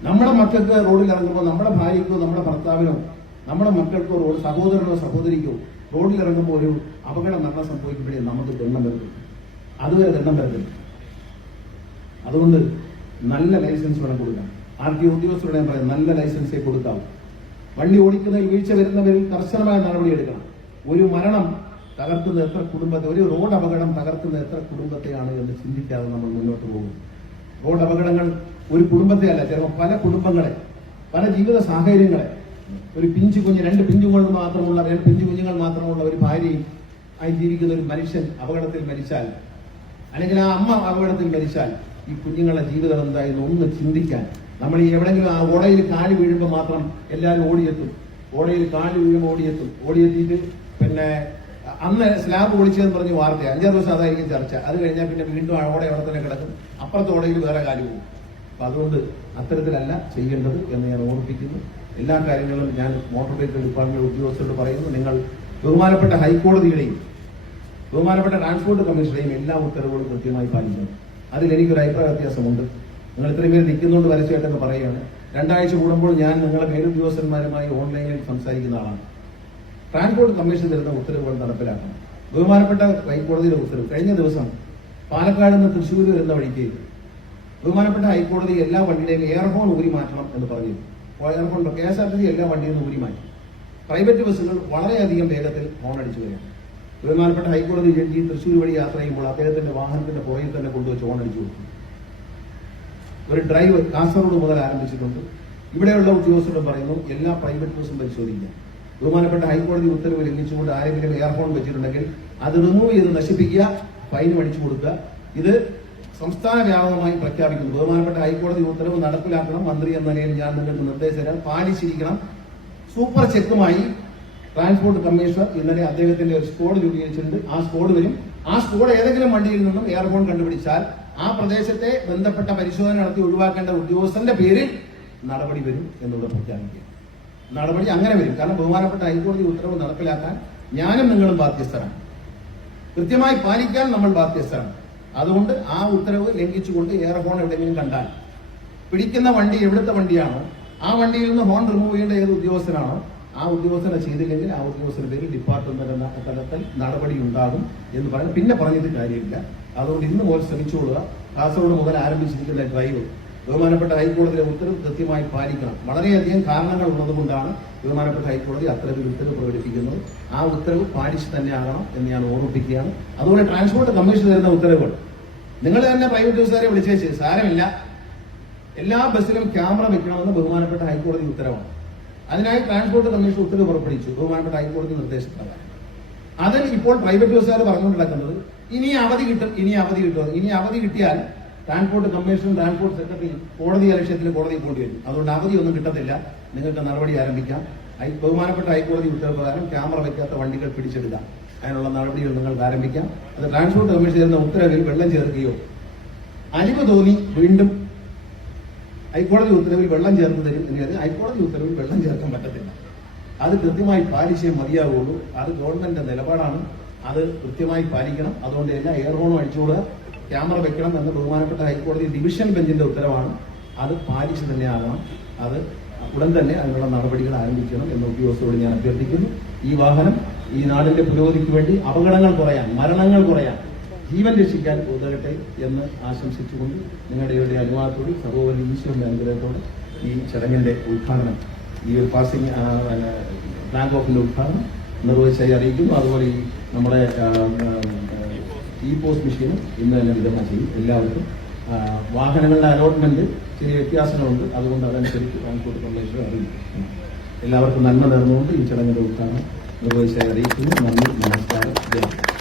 നമ്മുടെ മക്കൾക്ക് റോഡിൽ ഇറങ്ങുമ്പോൾ നമ്മുടെ ഭാര്യയ്ക്കോ നമ്മുടെ ഭർത്താവിനോ നമ്മുടെ മക്കൾക്കോ റോഡ് സഹോദരനോ സഹോദരിക്കോ റോഡിൽ ഇറങ്ങുമ്പോൾ ഒരു അപകടം മരണം സംഭവിക്കുമ്പോഴേ നമുക്ക് ദണ്ണം വരുന്നു. അതുവരെ ദണ്ണം വരുന്നില്ല. അതുകൊണ്ട് നല്ല ലൈസൻസ് വേണം കൊടുക്കാം ആർ ടി ഞാൻ പറയാം നല്ല ലൈസൻസേ കൊടുക്കാവൂ. വണ്ടി ഓടിക്കുന്നതിൽ വീഴ്ച വരുന്നവരിൽ കർശനമായ നടപടി എടുക്കണം. ഒരു മരണം തകർക്കുന്ന എത്ര കുടുംബത്തെ ഒരു റോഡ് അപകടം തകർക്കുന്ന എത്ര കുടുംബത്തെയാണ് എന്ന് ചിന്തിക്കാതെ നമ്മൾ മുന്നോട്ട് പോകും. റോഡ് അപകടങ്ങൾ ഒരു കുടുംബത്തെ അല്ല ചിലപ്പോൾ പല കുടുംബങ്ങളെ പല ജീവിത സാഹചര്യങ്ങളെ ഒരു പിഞ്ചു കുഞ്ഞ് രണ്ട് പിഞ്ചു കുഞ്ഞുങ്ങൾ മാത്രമുള്ള രണ്ട് പിഞ്ചു കുഞ്ഞുങ്ങൾ മാത്രമുള്ള ഒരു ഭാര്യയും ആയി ജീവിക്കുന്ന ഒരു മനുഷ്യൻ അപകടത്തിൽ മരിച്ചാൽ അല്ലെങ്കിൽ ആ അമ്മ അപകടത്തിൽ മരിച്ചാൽ ഈ കുഞ്ഞുങ്ങളുടെ ജീവിതം എന്തായാലും ഒന്ന് ചിന്തിക്കാൻ. നമ്മൾ ഈ എവിടെയെങ്കിലും ആ ഓടയിൽ കാൽ വീഴുമ്പോൾ മാത്രം എല്ലാവരും ഓടിയെത്തും. ഓടയിൽ കാൽ വീഴുമ്പോൾ ഓടിയെത്തും. ഓടിയെത്തിയിട്ട് പിന്നെ അന്ന് സ്ലാബ് ഒളിച്ചതെന്ന് പറഞ്ഞ് വാർത്ത അഞ്ചാറ് ദിവസം അതായിരിക്കും ചർച്ച. അത് കഴിഞ്ഞാൽ പിന്നെ വീണ്ടും ഓടെ അവിടെ തന്നെ കിടക്കും. അപ്പുറത്തെ ഓടയിൽ വേറെ കാൽ പോകും. അപ്പൊ അതുകൊണ്ട് അത്തരത്തിലല്ല ചെയ്യേണ്ടത് എന്ന് ഞാൻ ഓർമ്മിപ്പിക്കുന്നു എല്ലാ കാര്യങ്ങളും ഞാൻ മോട്ടോർ വെഹിക്കിൾ ഡിപ്പാർട്ട്മെന്റ് ഉദ്യോഗസ്ഥരോട് പറയുന്നു. നിങ്ങൾ ബഹുമാനപ്പെട്ട ഹൈക്കോടതിയുടെയും ബഹുമാനപ്പെട്ട ട്രാൻസ്പോർട്ട് കമ്മീഷനെയും എല്ലാ ഉത്തരവുകളും കൃത്യമായി പാലിക്കുന്നു അതിൽ എനിക്കൊരു അഭിപ്രായ വ്യത്യാസമുണ്ട്. നിങ്ങൾ ഇത്രയും പേര് നിൽക്കുന്നുണ്ട് വരച്ചായിട്ടെന്ന് പറയുകയാണ്. രണ്ടാഴ്ച കൂടുമ്പോൾ ഞാൻ നിങ്ങളെ മേലുദ്യോഗസ്ഥന്മാരുമായി ഓൺലൈനിൽ സംസാരിക്കുന്ന ആളാണ്. ട്രാൻസ്പോർട്ട് കമ്മീഷൻ തരുന്ന ഉത്തരവുകൾ നടപ്പിലാക്കണം. ബഹുമാനപ്പെട്ട ഹൈക്കോടതിയുടെ ഉത്തരവ് കഴിഞ്ഞ ദിവസം പാലക്കാട് നിന്ന് തൃശ്ശൂർ വരുന്ന വഴിക്ക് ബഹുമാനപ്പെട്ട ഹൈക്കോടതി എല്ലാ വണ്ടിയുടെയും എയർ ഹോൺ ഊരി മാറ്റണം എന്ന് പറഞ്ഞു horn K S R T C എല്ലാ വണ്ടിയിൽ നിന്ന് ഊരി മാറ്റി. പ്രൈവറ്റ് ബസ്സുകൾ വളരെയധികം വേഗത്തിൽ ഹോൺ അടിച്ചു വരികയാണ്. ബഹുമാനപ്പെട്ട ഹൈക്കോടതി ജഡ്ജി തൃശ്ശൂർ വഴി യാത്ര ചെയ്യുമ്പോൾ അദ്ദേഹത്തിന്റെ വാഹനത്തിന്റെ പുറകിൽ തന്നെ കൊണ്ടുവച്ച് ഹോൺ അടിച്ചു കൊടുത്തു. ഒരു ഡ്രൈവർ കാസർഗോഡ് മുതൽ ആരംഭിച്ചിട്ടുണ്ട്. ഇവിടെയുള്ള ഉദ്യോഗസ്ഥരും പറയുന്നു എല്ലാ പ്രൈവറ്റ് ബസ്സും പരിശോധിക്കാം. ബഹുമാനപ്പെട്ട ഹൈക്കോടതി ഉത്തരവ് ലംഘിച്ചുകൊണ്ട് ആരെങ്കിലും എയർഫോൺ വെച്ചിട്ടുണ്ടെങ്കിൽ അത് റിമൂവ് ചെയ്ത് നശിപ്പിക്കുക ഫൈൻ അടിച്ചു കൊടുക്കുക. ഇത് സംസ്ഥാന വ്യാപകമായി പ്രഖ്യാപിക്കുന്നു. ബഹുമാനപ്പെട്ട ഹൈക്കോടതി ഉത്തരവ് നടപ്പിലാക്കണം. മന്ത്രി എന്ന നിലയിൽ ഞാൻ നിങ്ങൾക്ക് നിർദ്ദേശം പാലിച്ചിരിക്കണം. സൂപ്പർ ചെക്കുമായി ട്രാൻസ്പോർട്ട് കമ്മീഷണർ ഇന്നലെ അദ്ദേഹത്തിന്റെ ഒരു സ്കോഡ് രൂപീകരിച്ചിട്ടുണ്ട്. ആ സ്കോഡ് വരും. ആ സ്കോഡ് ഏതെങ്കിലും വണ്ടിയിൽ നിന്നും എയർഫോൺ കണ്ടുപിടിച്ചാൽ ആ പ്രദേശത്തെ ബന്ധപ്പെട്ട പരിശോധന നടത്തി ഒഴിവാക്കേണ്ട ഉദ്യോഗസ്ഥന്റെ പേരിൽ നടപടി വരും എന്നുള്ള പ്രഖ്യാപിക്കുക. നടപടി അങ്ങനെ വരും. കാരണം ബഹുമാനപ്പെട്ട ഹൈക്കോടതി ഉത്തരവ് നടപ്പിലാക്കാൻ ഞാനും നിങ്ങളും ബാധ്യസ്ഥരാണ്. കൃത്യമായി പാലിക്കാൻ നമ്മൾ ബാധ്യസ്ഥരാണ്. അതുകൊണ്ട് ആ ഉത്തരവ് ലംഘിച്ചുകൊണ്ട് എയർ ഹോൺ എവിടെയെങ്കിലും കണ്ടാൽ. പിടിക്കുന്ന വണ്ടി എവിടുത്തെ വണ്ടിയാണോ ആ വണ്ടിയിൽ നിന്ന് ഹോൺ റിമൂവ് ചെയ്യേണ്ട ഏത് ഉദ്യോഗസ്ഥനാണോ ആ ഉദ്യോഗസ്ഥനെ ചെയ്തില്ലെങ്കിൽ ആ ഉദ്യോഗസ്ഥന്റെ പേരിൽ ഡിപ്പാർട്ട്മെന്റ് എന്ന തലത്തിൽ നടപടി ഉണ്ടാകും എന്ന് പറഞ്ഞ് പിന്നെ പറഞ്ഞിട്ട് കാര്യമില്ല. അതുകൊണ്ട് ഇന്ന് പോലെ ശ്രമിച്ചുകൊള്ളുക. കാസർഗോഡ് മുതൽ ആരംഭിച്ചിരിക്കുന്ന ഡ്രൈവ് ബഹുമാനപ്പെട്ട ഹൈക്കോടതിയുടെ ഉത്തരവ് കൃത്യമായി പാലിക്കണം. വളരെയധികം കാരണങ്ങൾ ഉള്ളതുകൊണ്ടാണ് ബഹുമാനപ്പെട്ട ഹൈക്കോടതി അത്തരത്തിൽ ഉത്തരവ് പ്രകടിപ്പിക്കുന്നത്. ആ ഉത്തരവ് പാലിച്ച് തന്നെ ആകണം എന്ന് ഞാൻ ഓർമ്മിപ്പിക്കുകയാണ്. അതുപോലെ ട്രാൻസ്പോർട്ട് കമ്മീഷൻ തരുന്ന ഉത്തരവുകൾ. നിങ്ങൾ തന്നെ പ്രൈവറ്റ് ബസ്സുകാരെ വിളിച്ചേച്ച് സാരമില്ല. എല്ലാ ബസ്സിലും ക്യാമറ വെക്കണമെന്ന് ബഹുമാനപ്പെട്ട ഹൈക്കോടതി ഉത്തരവാണ്. അതിനായി ട്രാൻസ്പോർട്ട് കമ്മീഷൻ ഉത്തരവ് പുറപ്പെടുവിച്ചു. ബഹുമാനപ്പെട്ട ഹൈക്കോടതി നിർദ്ദേശപ്രകാരം. അതിൽ ഇപ്പോൾ പ്രൈവറ്റ് ബസ്സുകാർ പറഞ്ഞുകൊണ്ട് ഇനി അവധി കിട്ടും ഇനി അവധി കിട്ടും. ഇനി അവധി കിട്ടിയാൽ ട്രാൻസ്പോർട്ട് കമ്മീഷൻ ട്രാൻസ്പോർട്ട് സെക്രട്ടറി കോടതി അലക്ഷ്യത്തിൽ കോടതി പോണ്ടി വരും. അതുകൊണ്ട് അവധി ഒന്നും കിട്ടത്തില്ല. നിങ്ങൾക്ക് നടപടി ആരംഭിക്കാം. ബഹുമാനപ്പെട്ട ഹൈക്കോടതി ഉത്തരപ്രകാരം ക്യാമറ വയ്ക്കാത്ത വണ്ടികൾ പിടിച്ചെടുക്കുക അതിനുള്ള നടപടികൾ നിങ്ങൾ ആരംഭിക്കാം. അത് ട്രാൻസ്പോർട്ട് കമ്മീഷൻ തരുന്ന ഉത്തരവിൽ വെള്ളം ചേർക്കുകയോ. അലിവ് തോന്നി വീണ്ടും ഹൈക്കോടതി ഉത്തരവിൽ വെള്ളം ചേർന്ന് തരും എന്ന് ഹൈക്കോടതി ഉത്തരവിൽ വെള്ളം ചേർക്കാൻ പറ്റത്തില്ല. അത് കൃത്യമായി പാലിച്ചേ മതിയാവുള്ളൂ. അത് ഗവൺമെന്റിന്റെ നിലപാടാണ്. അത് കൃത്യമായി പാലിക്കണം. അതുകൊണ്ട് എല്ലാ എയർഹോണും അടിച്ചുകൂടുക ക്യാമറ വെക്കണം എന്ന് ബഹുമാനപ്പെട്ട ഹൈക്കോടതി ഡിവിഷൻ ബെഞ്ചിന്റെ ഉത്തരവാണ്. അത് പാലിച്ചു തന്നെ അത് ഉടൻ തന്നെ അതിനുള്ള നടപടികൾ ആരംഭിക്കണം എന്ന ഉദ്യോഗസ്ഥരോട് ഞാൻ അഭ്യർത്ഥിക്കുന്നു. ഈ വാഹനം ഈ നാടിന്റെ പുരോഗതിക്ക് വേണ്ടി അപകടങ്ങൾ കുറയാൻ മരണങ്ങൾ കുറയാൻ ജീവൻ രക്ഷിക്കാൻ ഉതകട്ടെ എന്ന് ആശംസിച്ചുകൊണ്ട് നിങ്ങളുടെ അനുവാദത്തോട് സഹോദരി ഈശ്വരന്റെ അനുഗ്രഹത്തോടെ ഈ ചടങ്ങിന്റെ ഉദ്ഘാടനം ഈ ഒരു പാസിംഗ് ഫ്ലാഗ് ഓഫിന്റെ ഉദ്ഘാടനം നിർവഹിച്ചായി അറിയിക്കുന്നു. അതുപോലെ ഈ നമ്മുടെ ഇ പോസ്റ്റ് മെഷീനും ഇന്ന് തന്നെ വിതരണം ചെയ്യും. എല്ലാവർക്കും വാഹനങ്ങളുടെ അലോട്ട്മെന്റ് ചെറിയ വ്യത്യാസങ്ങളുണ്ട്. അതുകൊണ്ട് അതനുസരിച്ച് കോഴിക്കോട് കമ്മീഷൻ അറിയിക്കും. എല്ലാവർക്കും നന്മ നേർന്നുകൊണ്ട് ഈ ചടങ്ങിന്റെ ഉദ്ഘാടനം നിർവഹിച്ചായി അറിയിക്കുന്നു. നന്ദി നമസ്കാരം.